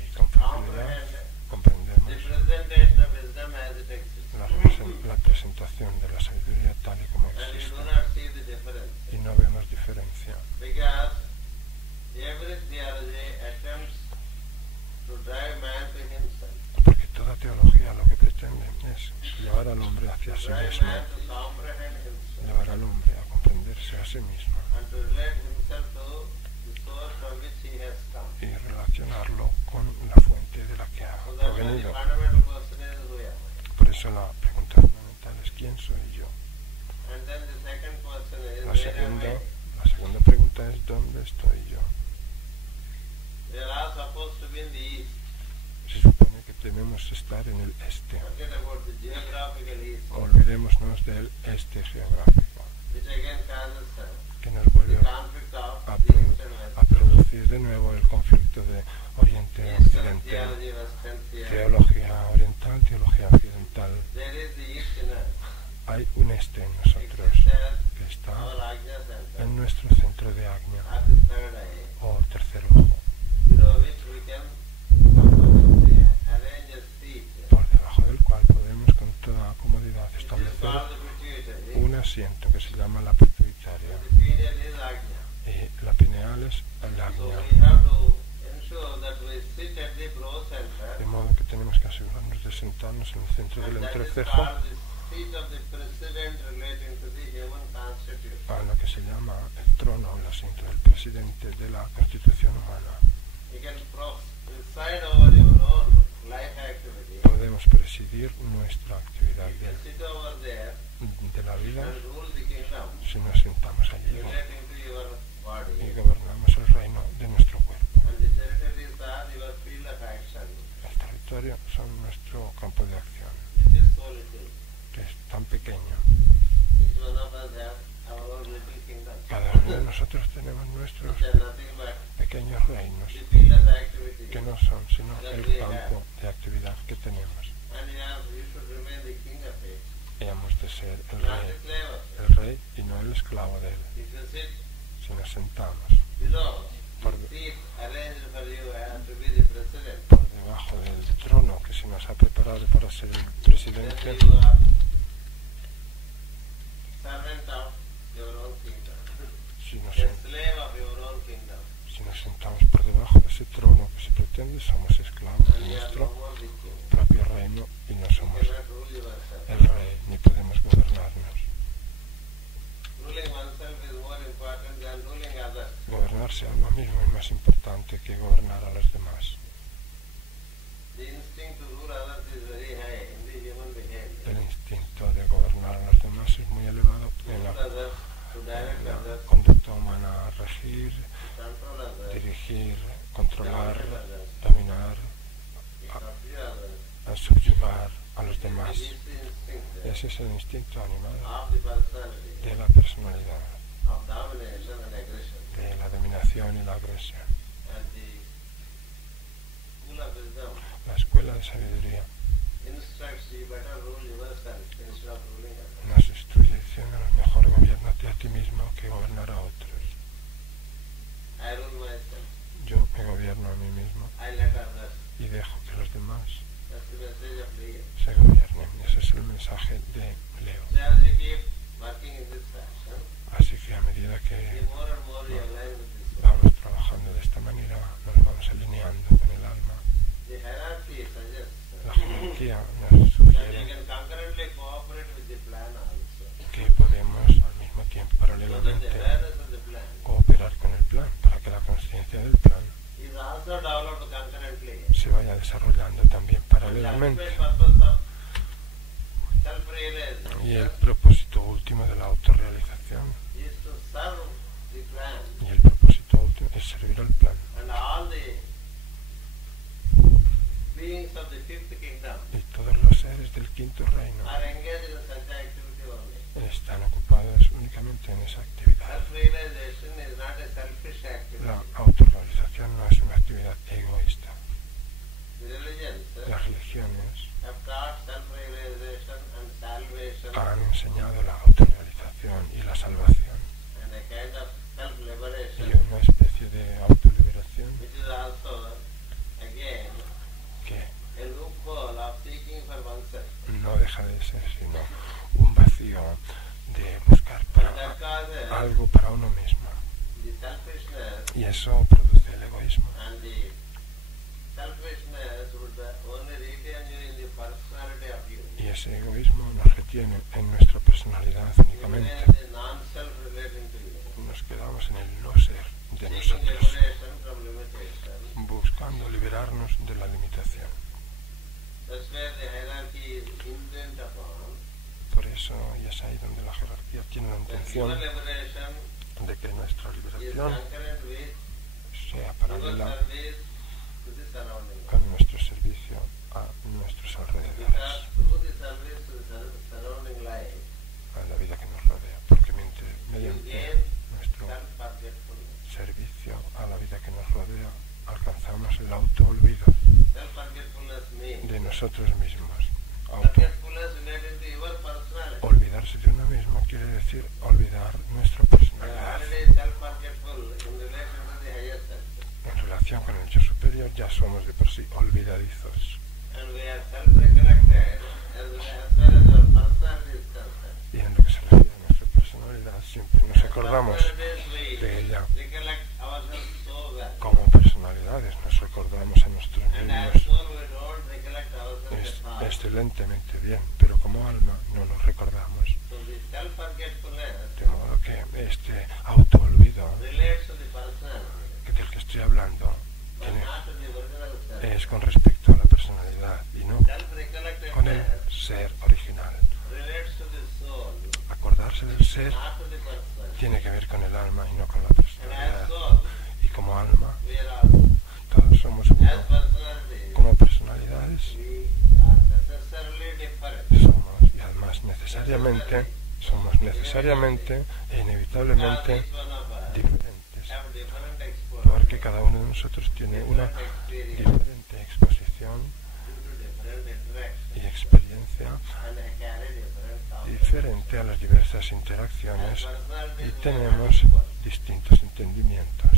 Y con facilidad comprehend comprendemos the presentation of wisdom as it exists. la presentación de la sabiduría tal y como And you existe. do not see the difference. Y no vemos diferencia, Because every theology hacia sí drive mismo, man to comprehend himself llevar al hombre a comprenderse a sí mismo and to relate himself to the source from which he has come. y relacionarlo con la fuente de la que ha So that's why the provenido. fundamental question is who am I? Por eso la pregunta fundamental es ¿quién soy yo? And then the second question is La where am I? segunda pregunta es ¿dónde estoy yo? We are all supposed to be in the east. Se supone que debemos estar en el este. Forget about the geographical east, Olvidémonos del este geográfico, which again causes que nos the vuelve conflict of a, the east and a west. producir de nuevo el conflicto de Oriente y Eastern Occidente, theology, Western theology. teología oriental, teología occidental. There is the east in us. Hay un este en nosotros Exists as que está our Ajna center, en nuestro centro de Agnya at the third eye, o tercer ojo, below which we can comfortably arrange a seat. por debajo del cual podemos con toda comodidad It is establecer called the pituitary. un asiento que se llama la pituitaria And the pineal is Ajna. y la pineal es el So Agnya, we have to ensure that we sit at the brow center, de modo que tenemos que asegurarnos de sentarnos en el centro del and that is entrecejo, called the seat of the president relating to the human constitution. a lo que se llama el trono o el asiento del presidente de la Constitución humana. You can preside over your own life activity. Podemos presidir nuestra actividad You can sit over there de la vida and rule the kingdom si nos sentamos allí relating to your body. y gobernamos el reino de nuestro cuerpo. And the territories are your field of action. El territorio son nuestro campo de acción, It is so little. que es tan pequeño. Each one of us have our own little kingdom. Cada uno de nosotros tenemos nuestros Which are nothing but pequeños reinos, the field of activity. que no son sino el campo de actividad que tenemos. And you should remain the king of it, Y hemos de ser not the slave of it. el rey y no el esclavo de él. If you sit Si nos sentamos below, Por- the seat arranged for you to be the president, por debajo del trono que se nos ha preparado para ser el then presidente, you are servant of your own kingdom, si nos, a slave of your own kingdom, si nos sentamos por debajo de ese trono que se pretende, somos esclavos de and you are nuestro no more the king. propio reino y no You somos cannot rule yourself. el rey ni podemos gobernarnos. Ruling oneself is more important than ruling others. Gobernarse a uno mismo es más importante que gobernar a los demás. The instinct to rule others is very high in the human behavior. El instinto de gobernar a los demás es muy elevado To en rule la, others, to direct others, conducta humana, a regir, to control others, dirigir, controlar, dominate others, dominar, to subdue others. a subyugar a los demás. It is the instinct Ese es el instinto animal of the personality, de la personalidad, of domination and aggression. de la dominación y la agresión. And the school of wisdom La escuela de sabiduría instructs you better rule yourself instead of ruling others. nos instruye diciendo mejor gobiernate a ti mismo que gobernar a otros. I rule myself. Yo me gobierno a mí mismo I let others. y dejo que los demás That's the message of Leo. se gobiernen. Ese es el mensaje de Leo. So as you keep working in this fashion, Así que a medida the que more and more you align with this world. vamos trabajando de esta manera, nos vamos alineando con el alma. The hierarchy suggests La jerarquía nos that you sugiere can concurrently cooperate with the plan also. que podemos al mismo tiempo, So that the paralelamente, awareness of the plan cooperar con el plan para que la conciencia del plan is also developed concurrently. se vaya desarrollando también The paralelamente. ultimate purpose of self-realization Y el propósito último de la autorrealización is to serve the plan, y el propósito último es servir al plan. and all the beings of the fifth kingdom Y todos los seres del quinto reino are engaged in such activity only. están ocupados únicamente en esa actividad. Self-realization is not a selfish activity. La autorrealización no es una actividad egoísta. The religions Las religiones have taught self-realization and salvation han enseñado la autorrealización y la salvación and a kind of y self-liberation, una especie de autoliberación which is also, again, que a loophole of seeking for oneself. no deja de ser sino un vacío de buscar And para that causes algo para uno mismo. the selfishness, Y eso produce el egoísmo. and the selfishness would only retain you in the personality of you. Y ese egoísmo nos tiene en nuestra personalidad we únicamente. remain the non-self relating to you. Nos quedamos en el no ser de Seeking nosotros, liberation from limitation. buscando liberarnos de la limitación. That's where the hierarchy is intent upon. Por eso, y es ahí donde la jerarquía tiene la That intención your liberation de que nuestra is liberación concurrent with sea your paralela service to the surrounding world. con nuestro servicio a nuestros alrededores, Because through the service to the surrounding life, a la vida que nos rodea, porque you mediante gain nuestro self-forgetfulness. servicio a la vida que nos rodea alcanzamos el autoolvido Self-forgetfulness means de nosotros mismos. forgetfulness related to your personality. Olvidarse de uno mismo quiere decir olvidar nuestra You are personalidad. already self-forgetful in relation to the higher self. En relación con el yo superior ya somos de por sí olvidadizos. And we are self-recollected as far as our personality is concerned. Y en lo que se refiere a nuestra personalidad siempre nos acordamos Personalities, de we ella. recollect ourselves so well. Como personalidades nos recordamos a nosotros And as mismos soul we don't recollect ourselves at all. excelentemente bien, pero como alma no nos recordamos. So the self-forgetfulness De modo que este autoolvido relates to the personality, del que estoy hablando but not to the original self. es con respecto a la personalidad y no con el Self-recollectedness ser original. relates to the soul, Acordarse del ser not to the person. tiene que ver con el alma y no con la And as personalidad. soul, Y como alma, we are all. todos somos As uno. personalities, Como personalidades we are necessarily different. somos, y además necesariamente e inevitablemente Each one of us diferentes, have different exposure porque cada uno de nosotros tiene una diferente exposición due to different interactions, y experiencia and they carry different thoughts. diferente a las diversas interacciones As personalities, y we are tenemos not equal. distintos entendimientos.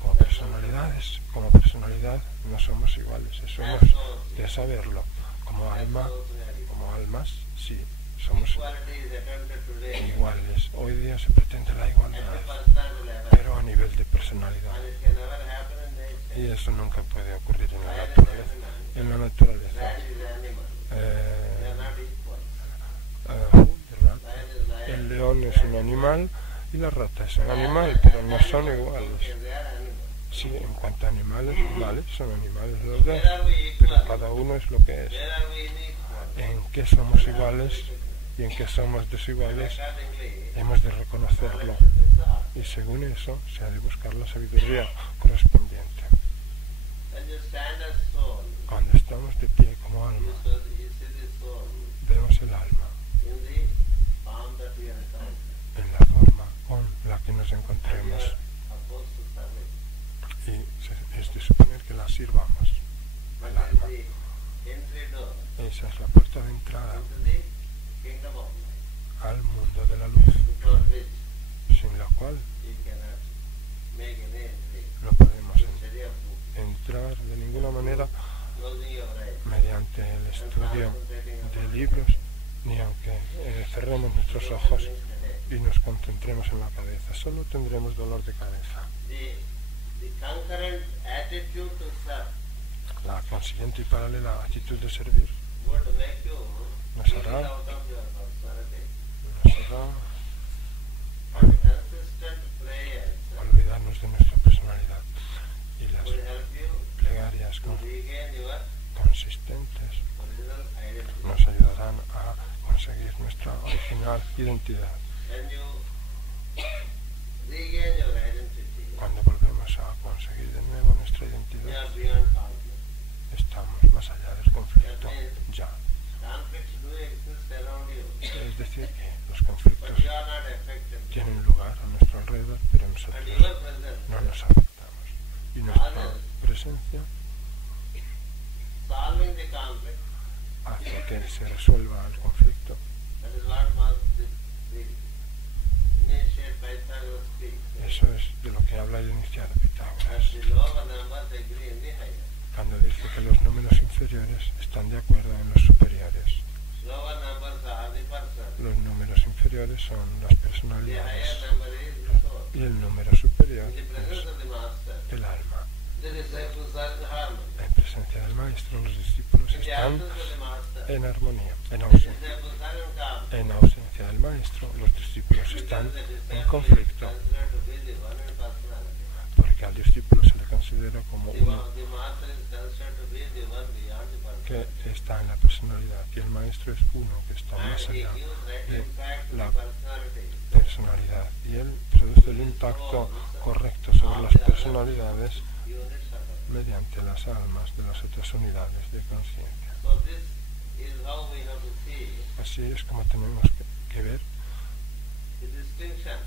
Como personalidades, como personalidad no somos iguales, eso As hemos souls, de saberlo. Como alma, we are equal. como almas, sí, somos Equality is attempted today iguales. Hoy día se pretende la at igualdad, the personal level, pero a nivel de personalidad. and it can never happen in nature. Y eso nunca puede ocurrir en la Lion is naturaleza. animal, En la naturaleza. rat is animal. They Eh, are not equal. rat. Lion is lion. El león es un animal y la rata es un animal, pero no son iguales. Okay, they are animals. Sí, en cuanto a animales, vale, son animales los dos, Where are we pero equal? cada uno es lo que es. Where are we unequal? En qué somos iguales y en qué somos desiguales, Accordingly, hemos de reconocerlo. knowledge should be sought. Y según eso, se ha de buscar la sabiduría correspondiente. When you stand as soul, Cuando estamos de pie como alma, you see the soul vemos el alma in the form that we encounter. en la forma con la que nos And you encontremos. are supposed to serve it. Y es de suponer que la sirvamos al That alma. is the entry door Esa es la puerta de entrada into the kingdom of light, al mundo de la luz, without which sin la cual you cannot make any entry. no podemos You study a book, entrar de ninguna manera closing your eyes, mediante el and estudio concentrating de upon libros, ni aunque cerremos nuestros ojos y nos concentremos en la cabeza. Solo tendremos dolor de cabeza. the concurrent attitude to serve La consiguiente y paralela actitud de servir would make you Nos take it hará- out of your personality. nos hará And consistent prayers olvidarnos de nuestra personalidad y las will help you plegarias to regain your consistentes original identity. nos ayudarán a conseguir nuestra original identidad. When you regain your identity, Cuando volvemos a conseguir de nuevo nuestra you identidad, are beyond conflict. estamos más allá del conflicto ya. Conflicts do exist around you, Es decir, que los but conflictos you are not affected. tienen lugar a nuestro alrededor, pero And nosotros your presence, no nos afectamos. Y nuestra presencia solving the conflict, hace que se resuelva el conflicto. that is what the initiate Pythagoras speaks. Eso es de lo que habla el iniciado As Pitágoras, the lower numbers agree in the higher. cuando dice que los números inferiores están de acuerdo en los superiores. Lower numbers are the person. Los números inferiores son las The personalidades higher number is the soul. y el número superior In the presence es of the master, el alma. the disciples are in harmony. En presencia del maestro, los discípulos In the están absence of the master, en armonía, en The ausencia. disciples are in conflict. En ausencia del maestro, los discípulos están Because the en disciple is conflicto, considered to be the one in personality. porque al discípulo se le considera como The uno the master is considered to be the one beyond the que personality. está en la personalidad y el maestro es uno que está And más he allá gives right de impact to la the personality. personalidad y él produce el impacto correcto sobre las personalidades Units of it. mediante las almas de las otras unidades de conciencia. So this is how we have to see Así es como tenemos que ver the distinction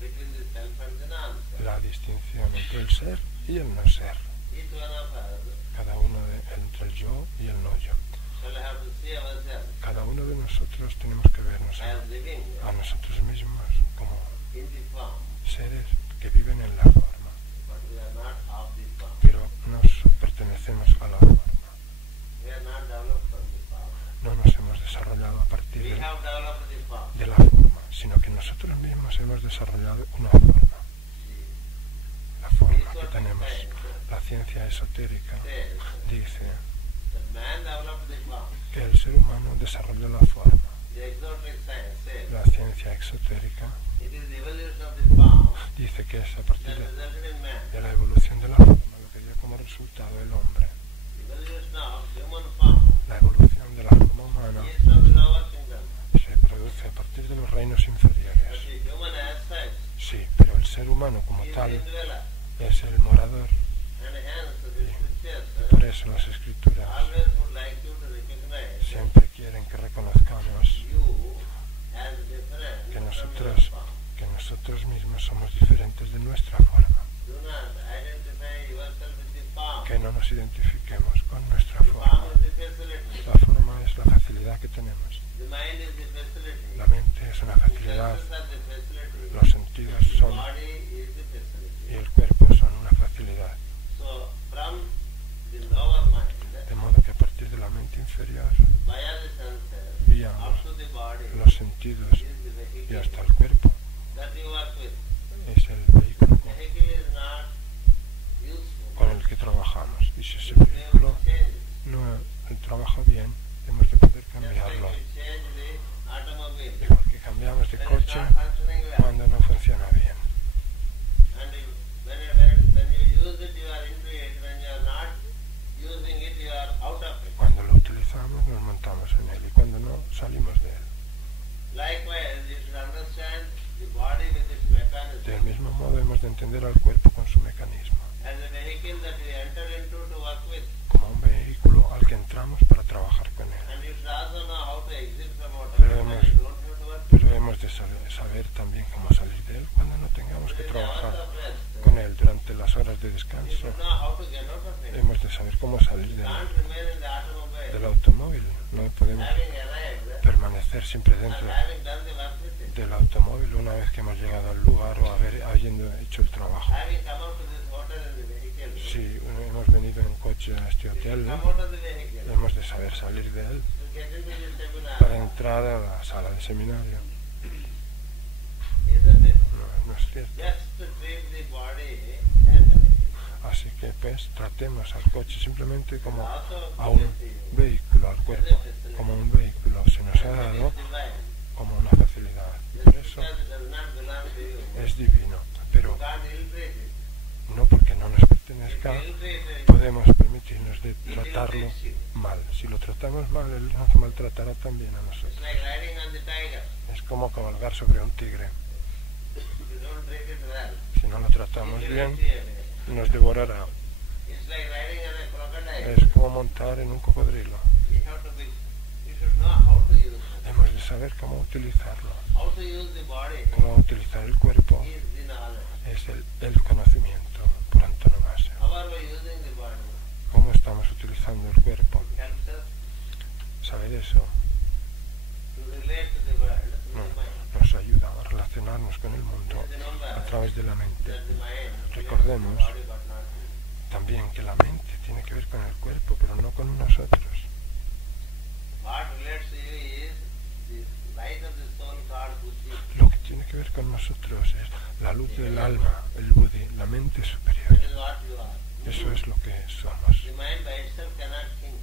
between the self and the non-self. la distinción entre el ser y el no ser, Each one of us cada uno entre el yo y el no yo. shall have to see ourselves Cada uno de nosotros tenemos que vernos as living a nosotros mismos como in the form, seres que viven en la forma, but we are not of the form. pero no pertenecemos a la forma. We are not developed from the form. No nos hemos desarrollado a partir We de have developed the form. la forma, sino que nosotros mismos hemos desarrollado una forma. La forma que tenemos. La ciencia esotérica Says dice that man developed the form. que el ser humano desarrolló la forma. The exoteric science says La ciencia exotérica it is the evolution of the form dice que es a partir that resulted in man. de la evolución de la forma lo que dio como resultado el hombre. The evolution of human form La evolución de la forma humana is from the lower kingdom. se produce a partir de los reinos But inferiores. the human as such Sí, pero el ser humano como is tal the indweller. es el morador. And hence the scriptures Por eso las escrituras always would like you to recognize siempre quieren que reconozcamos you as different que from your nosotros, form. que nosotros mismos somos diferentes de nuestra forma, Do not identify yourself with the form. que no nos identifiquemos con nuestra The forma. form is the facility. La forma es la facilidad que tenemos. The mind is the facility. La mente es una The facilidad, senses are the facility. los sentidos The son body is the facility. y el cuerpo son una facilidad. So from the lower mind, De modo que a partir de la mente inferior, via the senses, vía up to the body, los sentidos is the y vehicle hasta el cuerpo, that you work with. es el vehículo Vehicle is not useful. con el que trabajamos. Y si ese You have vehículo to change it. no trabaja bien, hemos de poder Just like cambiarlo. you change the automobile. Igual que cambiamos de When it's coche not functioning well. cuando no funciona bien. And when you use it, you are into it. When you are not using it, you are out of it. Cuando lo utilizamos nos montamos en él y cuando no salimos de él. Likewise, you should understand the body with its mechanism Del mismo modo hemos de entender al cuerpo con su mecanismo, as a vehicle that we enter into to work with. como un vehículo al que entramos para trabajar con él. And you should also know how to exit from Pero whatever hemos- you don't have to work with. Pero hemos de saber también cómo salir de él cuando no tengamos que During the hours trabajar of rest, con él durante las horas de you descanso. should know how to get out of it. Hemos de saber cómo salir You de él. can't remain in the automobile Del automóvil. No podemos having arrived permanecer siempre and dentro having done the work with it. del automóvil una vez que hemos llegado al lugar o habiendo hecho el trabajo. Having come out to this hotel in the vehicle, Si hemos venido en coche a este you should hotel, come out of the vehicle hemos de saber salir de él to get into the seminar. para entrar a la sala de seminario. Isn't it? No es cierto. Just to treat the body as a vehicle. Así que pues tratemos al coche simplemente como Also, a un vehículo, al cuerpo, como un vehículo. Se nos ha dado como una facilidad. Y por eso Because it does not belong to you. es divino. Pero You can't ill-treat it. no porque no nos If pertenezca you ill-treat it, podemos permitirnos de it tratarlo ill-treats you. mal. Si lo tratamos mal, él nos maltratará también a It's nosotros. like riding on the tiger. Es como cabalgar sobre un tigre. If you don't treat it well, Si no lo tratamos it will bien, eat you away. nos devorará. It's like riding on a crocodile. Es como montar en un cocodrilo. You should know how to use it. Hemos de saber cómo utilizarlo. How to use the body Cómo utilizar el cuerpo is the knowledge. es el conocimiento por antonomasia. How are we using the body? Cómo estamos utilizando el cuerpo. Helps us Saber eso to relate to the world through the mind. nos ayuda a relacionarnos con el mundo Remember a través de la mente. that the mind Recordemos relates to the body but not to you. también que la mente tiene que ver con el cuerpo, pero no con nosotros. What relates to you is the light of the soul called buddhi. Lo que tiene que ver con nosotros es la luz del alma, el buddhi, la mente superior. That is what you are. Eso es lo que somos. The mind by itself cannot think.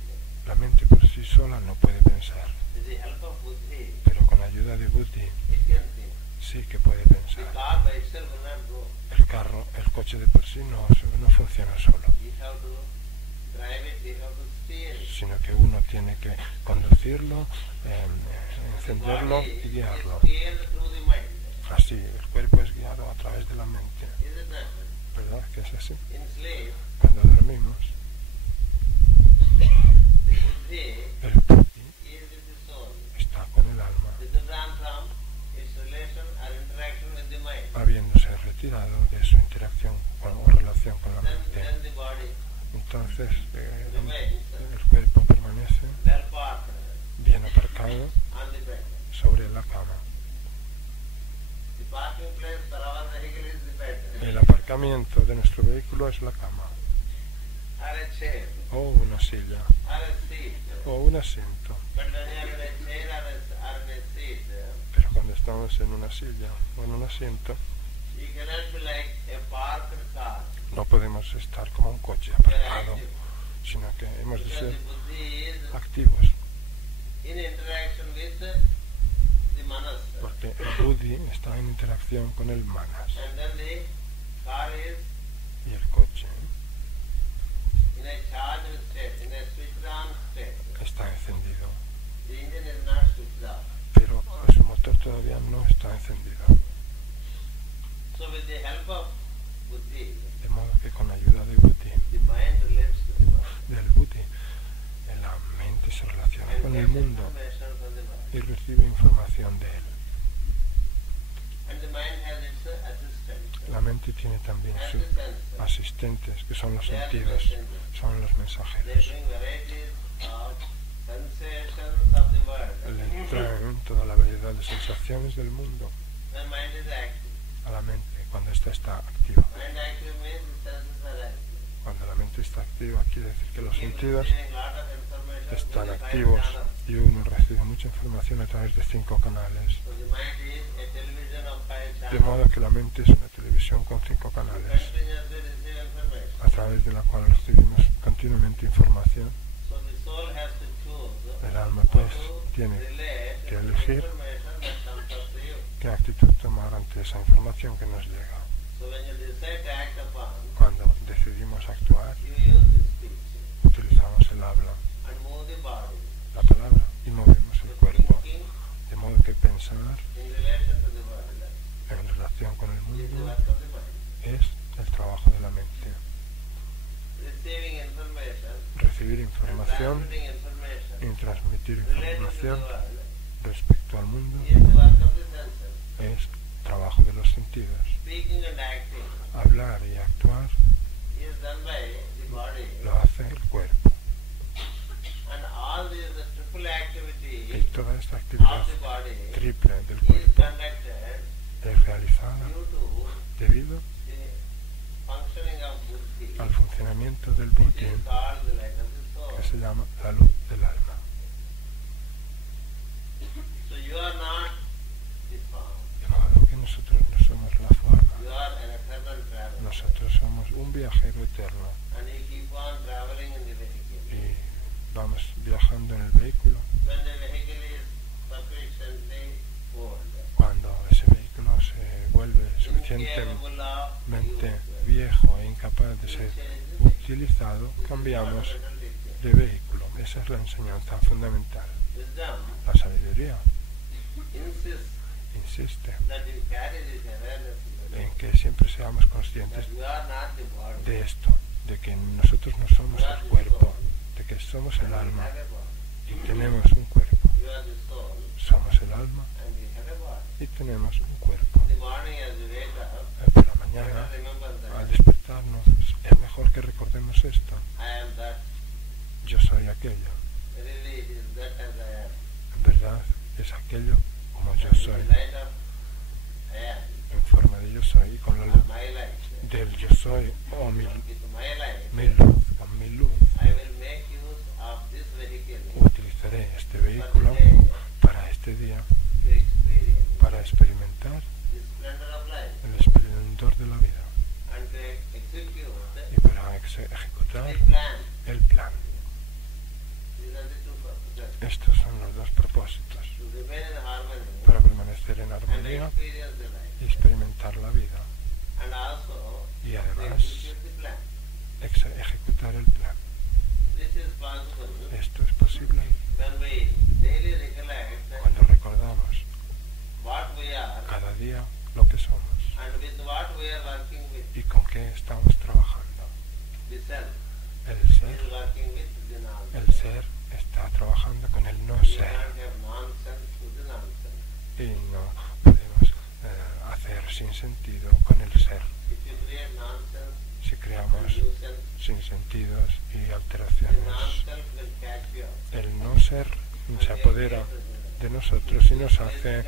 La mente por sí sí sola no puede pensar, With the help of buddhi, pero con ayuda de buddhi it can think. sí que puede The pensar. car by itself will not go. El coche de por sí no funciona solo, You have to drive it, you have to steer it. sino que uno tiene que conducirlo, encenderlo Body y guiarlo. is steered through the mind. Así, el cuerpo es guiado a través de la mente, Is it not? ¿verdad? Que es así. In sleep, Cuando dormimos, the buddhi el buddhi is with the soul. está con el alma, Withdrawn from its relation or interaction with the mind. habiéndose retirado de su interacción o relación con la mente. Then the body Entonces, remains el cuerpo permanece well parked bien aparcado on the bed. sobre la cama. The parking place for our vehicle is the bed. El aparcamiento de nuestro vehículo es la cama, Or a chair. o una silla, Or a seat. o un asiento. But when you are in a chair or in a seat, Pero cuando estamos en una silla o en un asiento, you cannot be like a parked car. no podemos estar como un coche You are aparcado, active. sino que hemos de Because ser the buddhi is activos, in interaction with the manas. porque el buddhi está en interacción con el manas, And then the car is y el coche in a charged state, in a switched on state. está encendido, The engine is not switched off. pero su motor todavía no está encendido. So with the help of buddhi, De modo que con la ayuda de buddhi, the mind relates to the body. del buddhi, la mente se relaciona And con el gets mundo information from the body. y recibe información de él. And the mind has its assistant. La mente tiene también And sus the senses. asistentes, que son los They are the sentidos, messengers. son los They mensajeros. bring varieties of sensations of the world. Le traen toda la variedad de sensaciones del mundo When mind is active. a la mente cuando ésta está activa. Mind active means the senses are active. Cuando la mente está activa quiere decir que los Keep sentidos receiving lot of information están through the five activos channels. y uno recibe mucha información a través de 5 canales. So the mind is a television of five De channels. modo que la mente es una televisión con 5 canales, Continuously receive information. a través de la cual recibimos continuamente información. So the soul has to choose El alma how pues to tiene relate que to the elegir information that comes up to you. qué actitud tomar ante esa información que nos llega. So when you decide to act upon, Cuando decidimos actuar, you use the speech utilizamos el habla, and move the body. la palabra y movemos el So cuerpo. thinking De modo que pensar in relation to the world en relación con el is the mundo work of the mind. es el trabajo de la mente. Receiving information Recibir and información transmitting information y transmitir related to the información world respecto al mundo is the work of the senses. es trabajo de los sentidos. Speaking and acting Hablar y actuar is done by the body, lo hace el cuerpo. and all these the triple Y activity toda esta actividad of the body triple del is cuerpo conducted es realizada due to debido the functioning of buddhi, al funcionamiento del which buddhi, is called the light of the soul. que se llama la luz del alma. So you are not the form. De modo que nosotros no somos la forma, You are an eternal traveler. nosotros somos un viajero eterno And you keep on traveling in the vehicle. y vamos viajando en el vehículo. When the vehicle is sufficiently old, Cuando ese vehículo se vuelve incapable of suficientemente use, viejo e incapaz de ser utilizado, this is cambiamos fundamental teaching. de vehículo. Esa es la enseñanza fundamental. Wisdom La sabiduría insists insiste that you carry this awareness en que siempre seamos conscientes that you are not the body. de esto, de que nosotros no somos el cuerpo, de que somos el You alma have a body. y tenemos un cuerpo. You are the soul Somos el alma and you have a body. y tenemos un cuerpo. In the morning as you wake up, Por la you mañana, have to remember al that despertarnos, es mejor que recordemos esto. I am that. Yo soy aquello. Really it is that as I am. En verdad es aquello como yo And soy, in the light of I am, en forma de yo soy, y con la luz my light. del yo soy, o mi With my light, luz, con mi luz, I will make use of this vehicle utilizaré este vehículo para este día, to experience para experimentar the splendor of life el esplendor de la vida and to execute y para ejecutar the plan. el plan. These are the two purposes. Estos son los dos propósitos, to remain in harmony para permanecer en and armonía experience the life. y experimentar la vida, And also y to además execute the plan. ejecutar el plan. This is possible Esto es posible when we daily recollect cuando recordamos what we are cada día lo que somos and with what we are working with. y con qué estamos trabajando. The self El is ser, working with the el non-self. ser está trabajando con el no You ser can't have non-self to the non-self. y no podemos hacer sin sentido con el ser. If you create non-self Si and creamos new self, sin sentidos y the alteraciones, non-self will catch you up. el no ser se apodera de nosotros y nos hace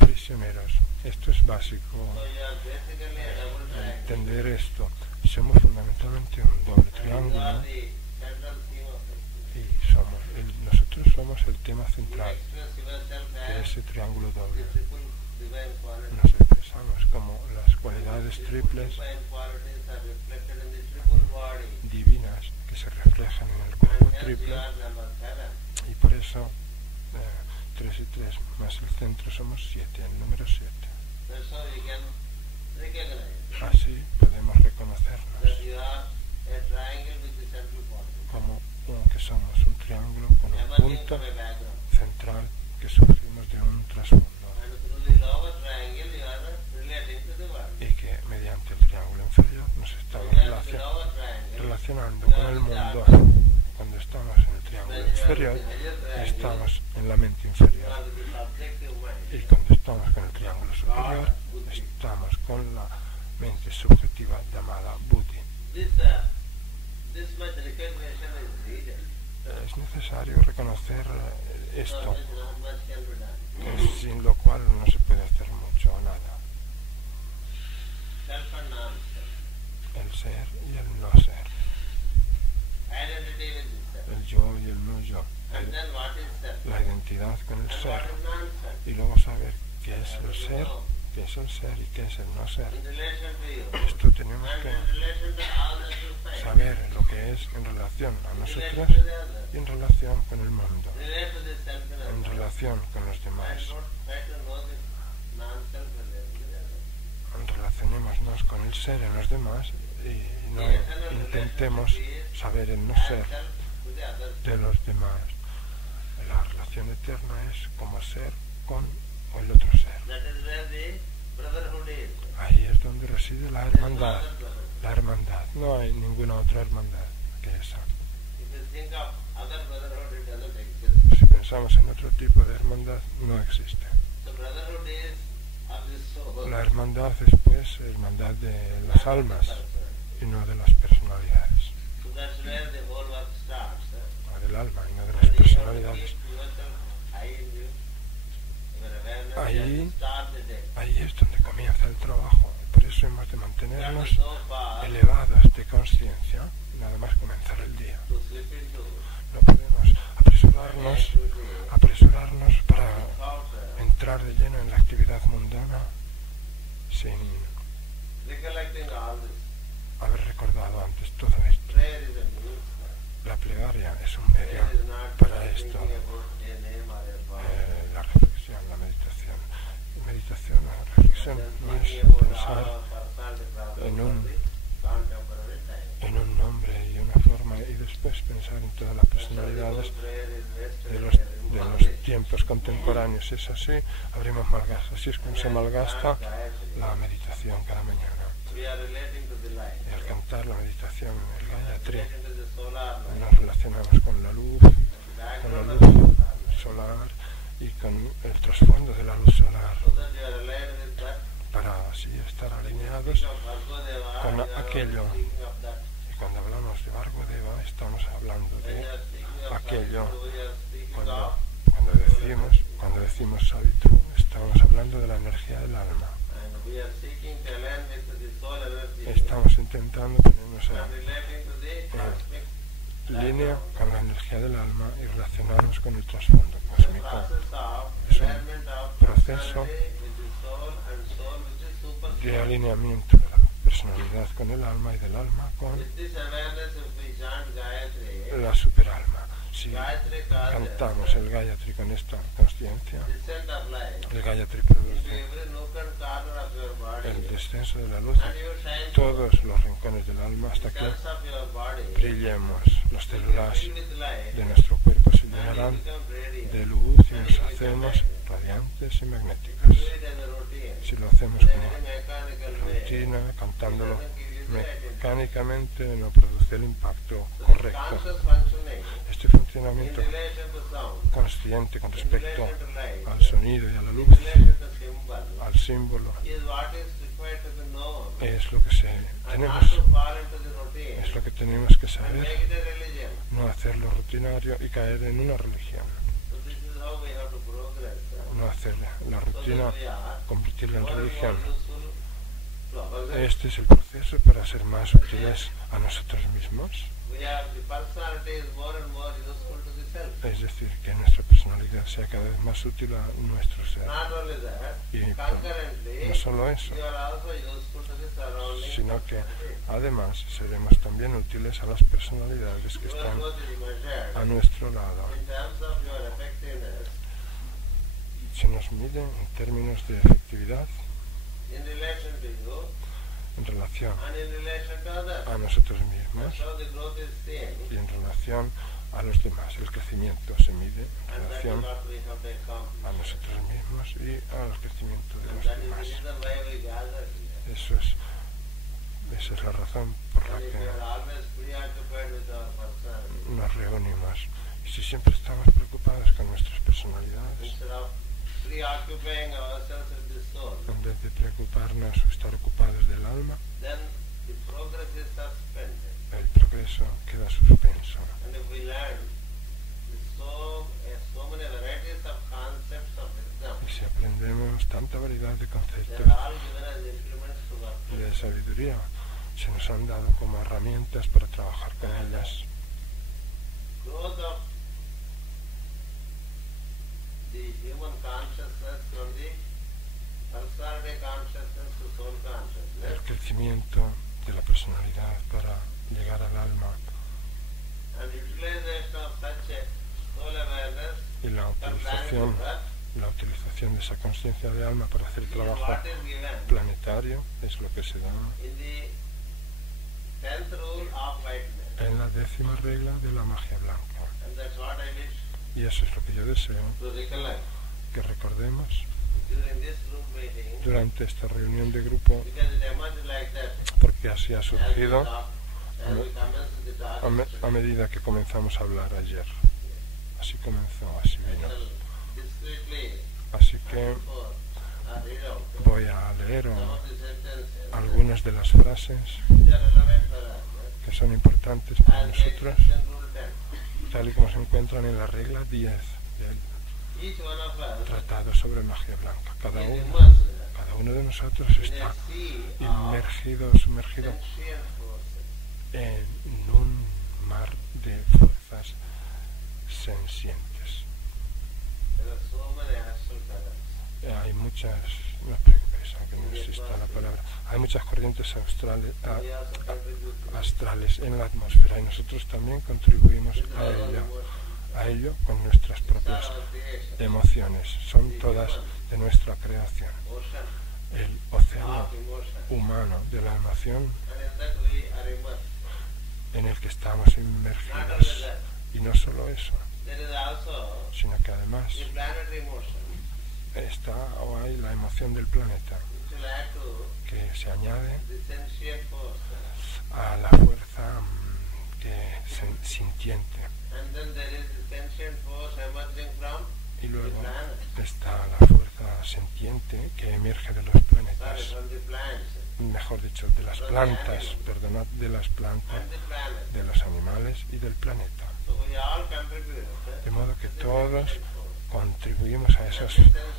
prisioneros. Esto es básico, So you are basically a double triangle. entender esto. Somos fundamentalmente un doble And you triángulo are the central theme of it. y nosotros somos el tema You central express yourself de as ese triángulo the doble. triple divine quality. Nos expresamos como las cualidades Triple triples divine qualities are reflected in the triple body. divinas que se reflejan en el And cuerpo hence you triple, are number 7. y por eso 3 y 3 más el centro somos 7, el número 7. That's how we can recognize Así podemos that reconocernos you are a triangle with the central point. como que somos un triángulo con un Emerging punto from a background. central que surgimos de un trasfondo And through the lower triangle you are relating to the world. y que mediante el triángulo inferior nos estamos When you are in the lower triangle, relacionando you con are el in the mundo. atma. Cuando estamos en el triángulo inferior, estamos en la mente You inferior. are with the subjective mind. Y cuando estamos con el triángulo superior, estamos con la mente subjetiva llamada Buddhi. This much recognition is needed. Es necesario reconocer esto, Otherwise not much can be done. sin lo cual no se puede hacer mucho o nada. Self and non-self. El ser y el no ser, Identity with the self. el yo y el no yo, And then what is self? la identidad con el And ser, what is non-self? y luego saber qué es el ser, qué es el ser y qué es el no ser. In relation to you. Esto tenemos And que in relation to all that you find. saber lo que es en relación a In relation nosotros to the other. y en relación con el mundo, Relate to the self and en other. relación con los And demás. don't try to know the non-self related to the other. Relacionémonos con el ser en los demás y no intentemos saber el no ser Self to the other. de los demás. La relación eterna es como ser con el otro ser. That is where the brotherhood is. Ahí es donde reside la There is no hermandad. other brotherhood. La hermandad. No hay ninguna otra hermandad que esa. If you think of other brotherhood, it doesn't exist. Si pensamos en otro tipo de hermandad, no existe. So brotherhood is of the soul. La hermandad es pues hermandad de las almas y no de las personalidades. So that's where the whole work starts. No del alma y no de And las you have to personalidades. keep yourself high in you. Your awareness Ahí- has to start the day. Ahí es donde comienza el trabajo. Por eso hemos de mantenernos That is so far elevados de conciencia, nada más comenzar el día. to slip into No podemos apresurarnos para without entrar de lleno en la actividad mundana sin recollecting all this. haber recordado antes todo esto. Prayer is a means. La plegaria es un medio Prayer is not para thinking esto. about a name or a form. La reflexión, la meditación. Meditación, la reflexión Then no es thinking about pensar our personality problems en for un- the contemporary time. en un nombre y una forma y después pensar en todas las personalidades Prayer is wasted de here. los tiempos contemporáneos. Es así, abrimos malgasta. Así es como se malgasta la meditación cada mañana. We are relating to the light. Y al cantar la meditación, el Gayatri, Relating to the solar light. nos relacionamos con la luz Background of the solar light. solar y con el trasfondo de la luz solar, So that you are aligned with that. para así estar alineados. Speak of Bhargadeva, con you are aquello. speaking of that. Y cuando hablamos de Bhargadeva, estamos hablando When you de are speaking of aquello. Savitri, you are speaking Cuando, of cuando decimos Savitri, estamos hablando de la energía del alma. and we are seeking to align with the soul energy Estamos intentando ponernos and relating to the cosmic en línea con la energía del alma y relacionarnos con el trasfondo cósmico. process of Es un alignment of proceso personality with the soul and soul with the super De soul. alineamiento de la personalidad con el alma y del alma con With this awareness, if we chant Gayatri, la superalma. Si Si Gayatri causes cantamos el Gayatri con esta consciencia, descent of light el Gayatri into produce every nook and corner of your body, el descenso de la luz and you shine todos los rincones del alma hasta the que cells of your body brillemos. Las células filled with light, de nuestro cuerpo se and you llenarán become radiant. de luz y nos hacemos radiantes y magnéticos. Do it as a routine. Si lo hacemos In a como very mechanical way, rutina, cantándolo it doesn't give you the right impact. mecánicamente, no produce el impacto So the correcto. conscious functioning Este in funcionamiento relation to sound, consciente con in respecto relation to light, al sonido y a la in luz, relation to symbol, al símbolo, is what is required to be known, es lo que and not tenemos, to fall into the routine es lo que tenemos que and saber, make it a religion. no hacerlo rutinario y caer en una religión, So this is how we have to progress. no hacer la So rutina, that we are convertirla en more and more religión. useful to ourselves. Este es el proceso para ser más útiles a nosotros mismos, We have the personality is more and more useful to the self. es decir, que nuestra personalidad sea cada vez más útil a nuestro ser. Not only that, Y concurrently, no solo eso, you are also useful to the surroundings. sino que además seremos también útiles a las personalidades que Your están growth is measured a nuestro lado. in terms of your effectiveness Se nos mide en términos de efectividad in relation to you en relación and in relation to others. a nosotros That's mismos how the growth is seen, y en relación a los demás. El crecimiento se mide en and that is relación what we have to accomplish. a nosotros mismos y al crecimiento de And los that is the demás. reason why we gather here. Esa es la razón por la And if we que are always preoccupied with our personality, nos reunimos. Y si siempre estamos preocupados con nuestras personalidades, instead of preoccupying ourselves with the soul, en vez de preocuparnos o estar ocupados del alma, then the progress is suspended. el progreso queda suspenso. And if we learn so many varieties of concepts of wisdom, Y si aprendemos tanta variedad de they conceptos are all given as implements to work with. de sabiduría, se nos han dado como herramientas para trabajar con ellas. Growth of the human consciousness from the personality consciousness to soul El consciousness, crecimiento de la personalidad para llegar al alma and utilization of such a soul awareness y la for planetary utilización work de esa conciencia de alma para hacer is trabajo what is given planetario es lo que se da in the 10th rule of whiteness. en la 10ª regla de la magia blanca. And that's what I wish Y eso es lo que yo deseo to recollect que recordemos during this group meeting, durante esta reunión de grupo, because it emerged like that porque así ha as we surgido talked, as we commenced the talk a yesterday. medida que comenzamos a hablar ayer. Así comenzó, así I vino. shall discreetly Así que read out voy a leer some of the sentences algunas de las frases which are relevant for us. que son importantes para As they nosotros, exist in Rule 10. tal y como se encuentran en la regla 10 del Each one of us Tratado sobre Magia Blanca. Cada is uno de nosotros immersed in está a sea of sumergido sentient forces. en un mar de fuerzas sensientes. There are so many astral currents. Hay muchas, no os preocupéis, aunque no exista la palabra, hay muchas corrientes astrales, We also contribute to it. astrales en la atmósfera y nosotros también contribuimos These are all a emotions. ello con nuestras These are propias our creations. emociones. Son todas de nuestra creación. Ocean El océano of emotion. humano de la emoción And in that we are immersed. en el que estamos Not only inmergidos. that, Y no solo eso, there is also sino que además the planetary emotion, está o hay la emoción del planeta which will add to que se añade the sentient force. a la fuerza sintiente. And then there is the sentient force emerging from Y the luego planet. está la fuerza sintiente que emerge de los planetas, Sorry, from the plants mejor dicho, de las plantas, perdonad, de las plantas, and the planet. de los animales y del planeta. So we all contribute. De modo que to the todos sentient force. contribuimos a esa And the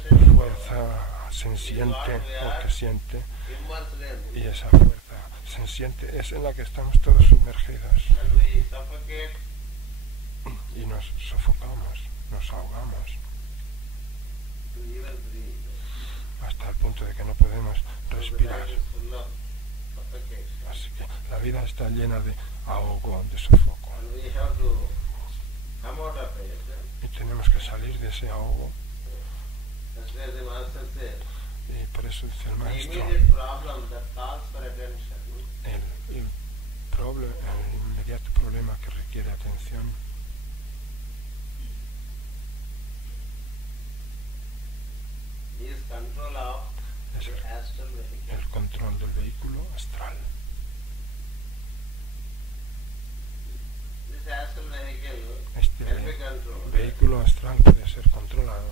sentient force fuerza sensiente o que siente, immersed in. y esa fuerza sensiente es en la que estamos todos sumergidos And we suffocate y nos sofocamos, nos ahogamos to even breathe. hasta el punto de que no podemos So the respirar. life is full of suffocation. Así que la vida está llena de ahogo, de sofoco. And we have to come out of salir de ese ahogo. That's where the master says, Y por eso dice el the maestro, immediate problem that calls for attention el inmediato problema que requiere atención is control of es the astral vehicle. el control del vehículo astral. This astral vehicle Este can be controlled vehículo astral puede ser controlado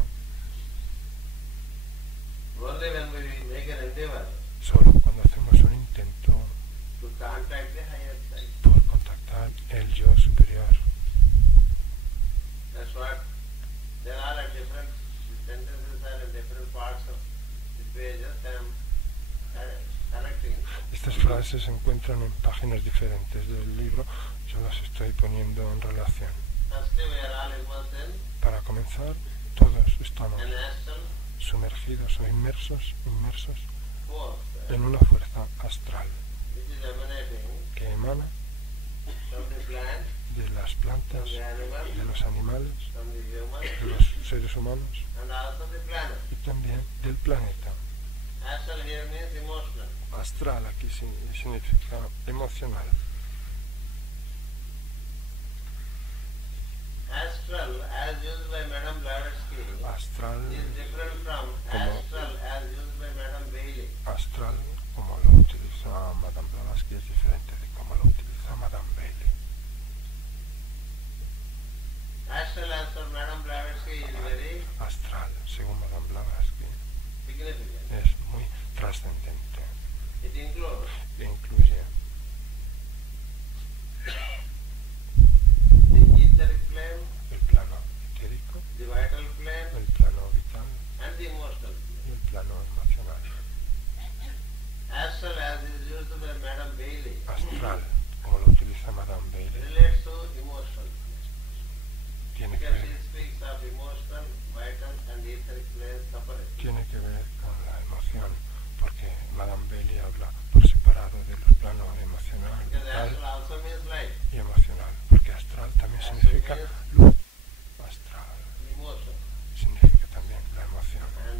only when we make an endeavor solo cuando hacemos un intento to contact the higher side. por contactar el yo superior. That's what there are at different sentences are in different parts of the pages. I'm connecting. Estas frases se encuentran en páginas diferentes del libro, yo las estoy poniendo en relación. Firstly, we are all immersed in Para comenzar, todos estamos an astral sumergidos o inmersos force en una fuerza astral which is emanating que emana from the plant, de las from plantas, the animal, de los animales, from the human, de los seres humanos and also the planet. y también del planeta. Astral here means emotional. Astral aquí significa emocional. Astral, as used by Madame Blavatsky, Astral is different from astral as used by Madame Bailey. Astral, como lo utiliza Madame Blavatsky, es diferente de como lo utiliza Madame Bailey. Astral, as for Madame Blavatsky, is very Astral, según Madame Blavatsky, significant. es muy trascendente It includes e incluye the etheric plane, el plano etérico, the vital plane, el plano vital and the emotional y plane. el plano emocional. Astral, as is used by Madame Bailey, Astral, como lo utiliza Madame Bailey, relates to emotional plane. tiene que Because ver, she speaks of emotional, vital, and etheric planes separately. tiene que ver con la emoción, porque Madame Bailey habla por separado de los planos emocional, Because vital astral also means light, y emocional, porque astral también Astral significa means luz. Astral emotion. significa también la emoción And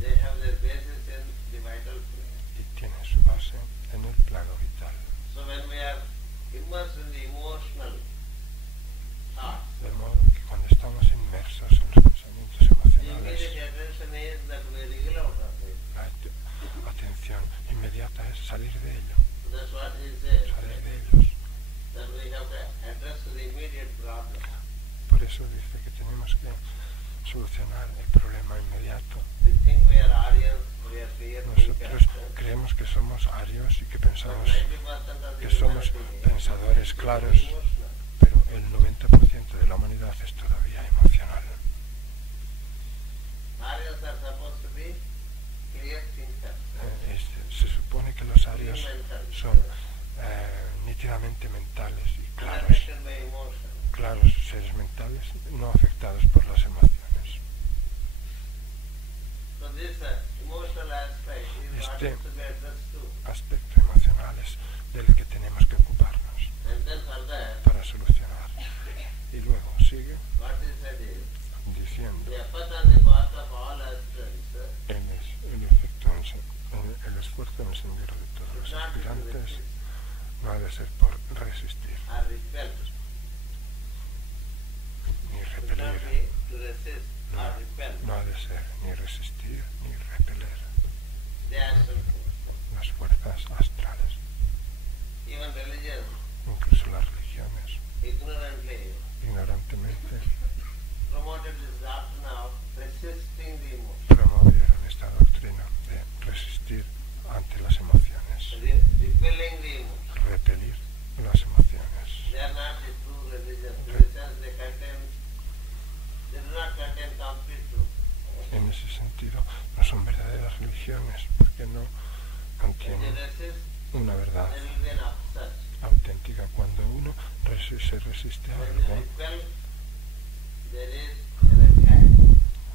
they have their basis in the vital plane. y tiene su base en el plano vital. So when we are immersed in the emotional thoughts, De modo que cuando estamos inmersos en los pensamientos the emocionales, immediate attention is that we wriggle out of it. la atención inmediata es salir de ello, That's what he says, salir de ellos. that we have to address the immediate problem. Por eso dice que tenemos que solucionar el problema inmediato. We think we are Aryans, we are fear Nosotros creemos que somos arios y que pensamos 90% of the que somos humanity pensadores is claros, emotional. pero el 90% de la humanidad es todavía emocional. Aryans are supposed to be clear thinkers. Se supone que los arios Mental. son nítidamente mentales y claros, Unaffected by emotion. claros seres mentales no afectados por las emociones. So this emotional aspect is what Este is to be addressed too. aspecto emocional es del que tenemos que ocuparnos And then further, para solucionar. Y luego sigue what is said is, diciendo the effort on the part of all aspirants el esfuerzo en el sendero de todos los should not be to aspirantes resist no ha de ser por resistir or repel. ni Should not repeler, be to resist or repel no ha de ser ni resistir ni repeler the astral force. las fuerzas astrales. Even religion, Incluso las religiones ignorantly ignorantemente promoted this doctrine of resisting the emotion, promovieron esta doctrina de resistir ante las emociones, repelling the emotion. repelir las emociones. They are not the true religion. In the sense they do not contain complete truth. En ese sentido, no son verdaderas religiones porque no When they contienen resist, una verdad there will be an upset. auténtica. Cuando uno se resiste a When you algo, repel, there is an attack.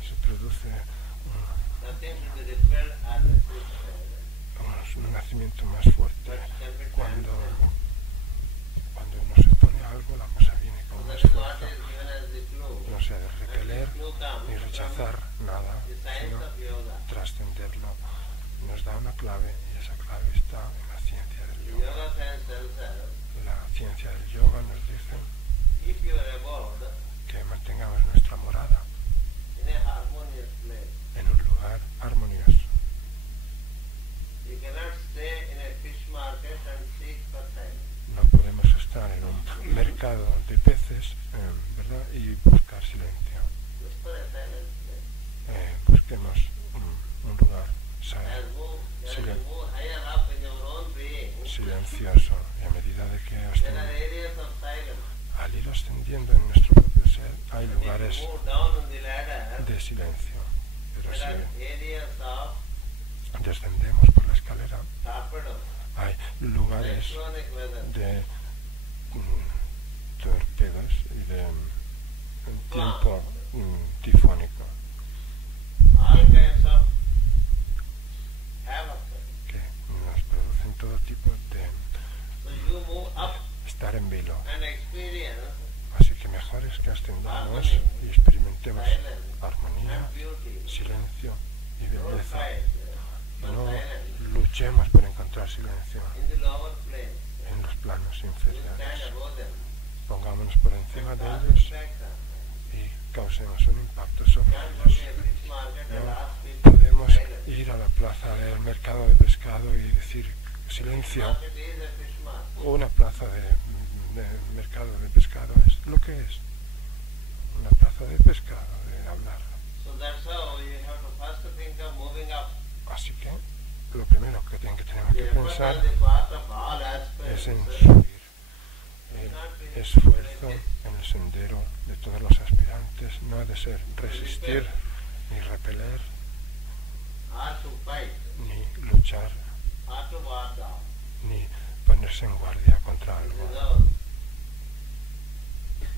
se produce Nothing to be repelled or resisted, un nacimiento más fuerte. but can be Cuando transcended. uno se pone a algo, la cosa viene So con that más is what fuerza. is given as the clue. No se ha de rechazar nada, the science sino of yoga. trascenderlo. Nos da una clave y esa clave está en la ciencia del The yoga. yoga science tells us, La ciencia del yoga nos dice keep your abode que mantengamos nuestra morada in a harmonious place. en un lugar armonioso. You cannot stay in a fish market and seek for silence. No podemos estar en un mercado de peces, ¿verdad? Y buscar silencio. Look for a silent place. Busquemos un lugar As you silen- move higher up in your own being, silencioso. Y a medida de que there are areas of silence. al ir ascendiendo en nuestro propio ser, hay If lugares you move down on the ladder, de silencio. Pero there are si areas of descendemos por la escalera, torpedo, hay lugares cyclonic weather, de torpedos y de tiempo tifónico all kinds of havoc. que nos producen todo tipo de So you move up estar en vilo. and experience Así que mejor es que ascendamos y experimentemos silence armonía, and beauty. silencio y Don't belleza. fight for No silence luchemos por encontrar silencio in the lower planes. en los planos You inferiores. stand above them. Pongámonos por encima de Cause ellos impact on them. y causemos un impacto sobre Can't go to ellos. a fish market and No ask people to podemos be silent. ir a la plaza del mercado de pescado y decir silencio. Market is a fish market. Una plaza de mercado de pescado es lo que es. Una plaza de pescado, de hablar. So that's how you have to first think of moving up. Así que lo primero que tenemos The que effort pensar on the part of all aspects. es en subir el esfuerzo en el sendero de todos los aspirantes. No ha de ser resistir, ni repeler, Or to fight, ni luchar, or to war down. ni ponerse en guardia contra You algo. know,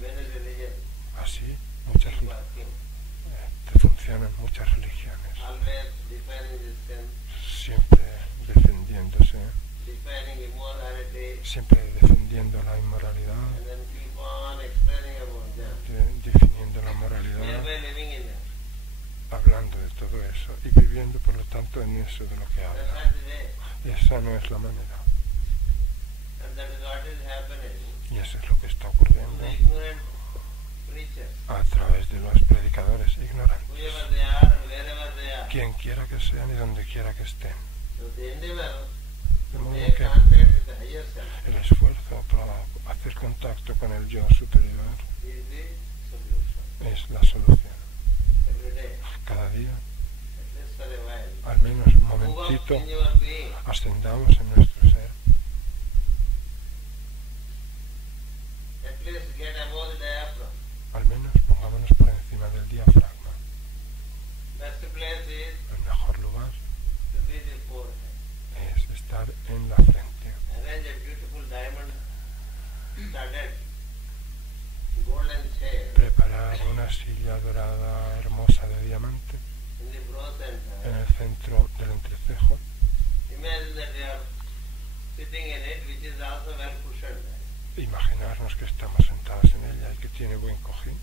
many religions Así muchas keep working, funcionan muchas religiones, always defining the sin, siempre defendiéndose, defining immorality, siempre defendiendo la inmoralidad, and then keep on explaining about them, definiendo la moralidad, thereby living in them. hablando de todo eso y viviendo por lo tanto en eso de lo que That's habla. not the way. Y esa no es la manera. And that is what is happening Y eso es lo que está to ocurriendo the ignorant preachers, a través de los predicadores ignorantes, whoever they are and wherever they are. quien quiera que sean y donde quiera que estén. So the endeavor De to modo make que contact with the higher self el esfuerzo para hacer contacto con el yo superior is the solution. es la solución. Every day, Cada día, at least for a while. al menos un Move up momentito, in your being. ascendamos en nuestro ser. At least get above the diaphragm. Al menos pongámonos por encima del diafragma. Best place is El mejor lugar to be the forehead. es estar en la frente. Arrange a beautiful diamond studded golden chair Preparar una silla dorada hermosa de diamante in the brow en center. el centro del entrecejo. Imagine that you are sitting in it, which is also well cushioned. Imaginarnos que estamos sentados en ella y que tiene buen cojín.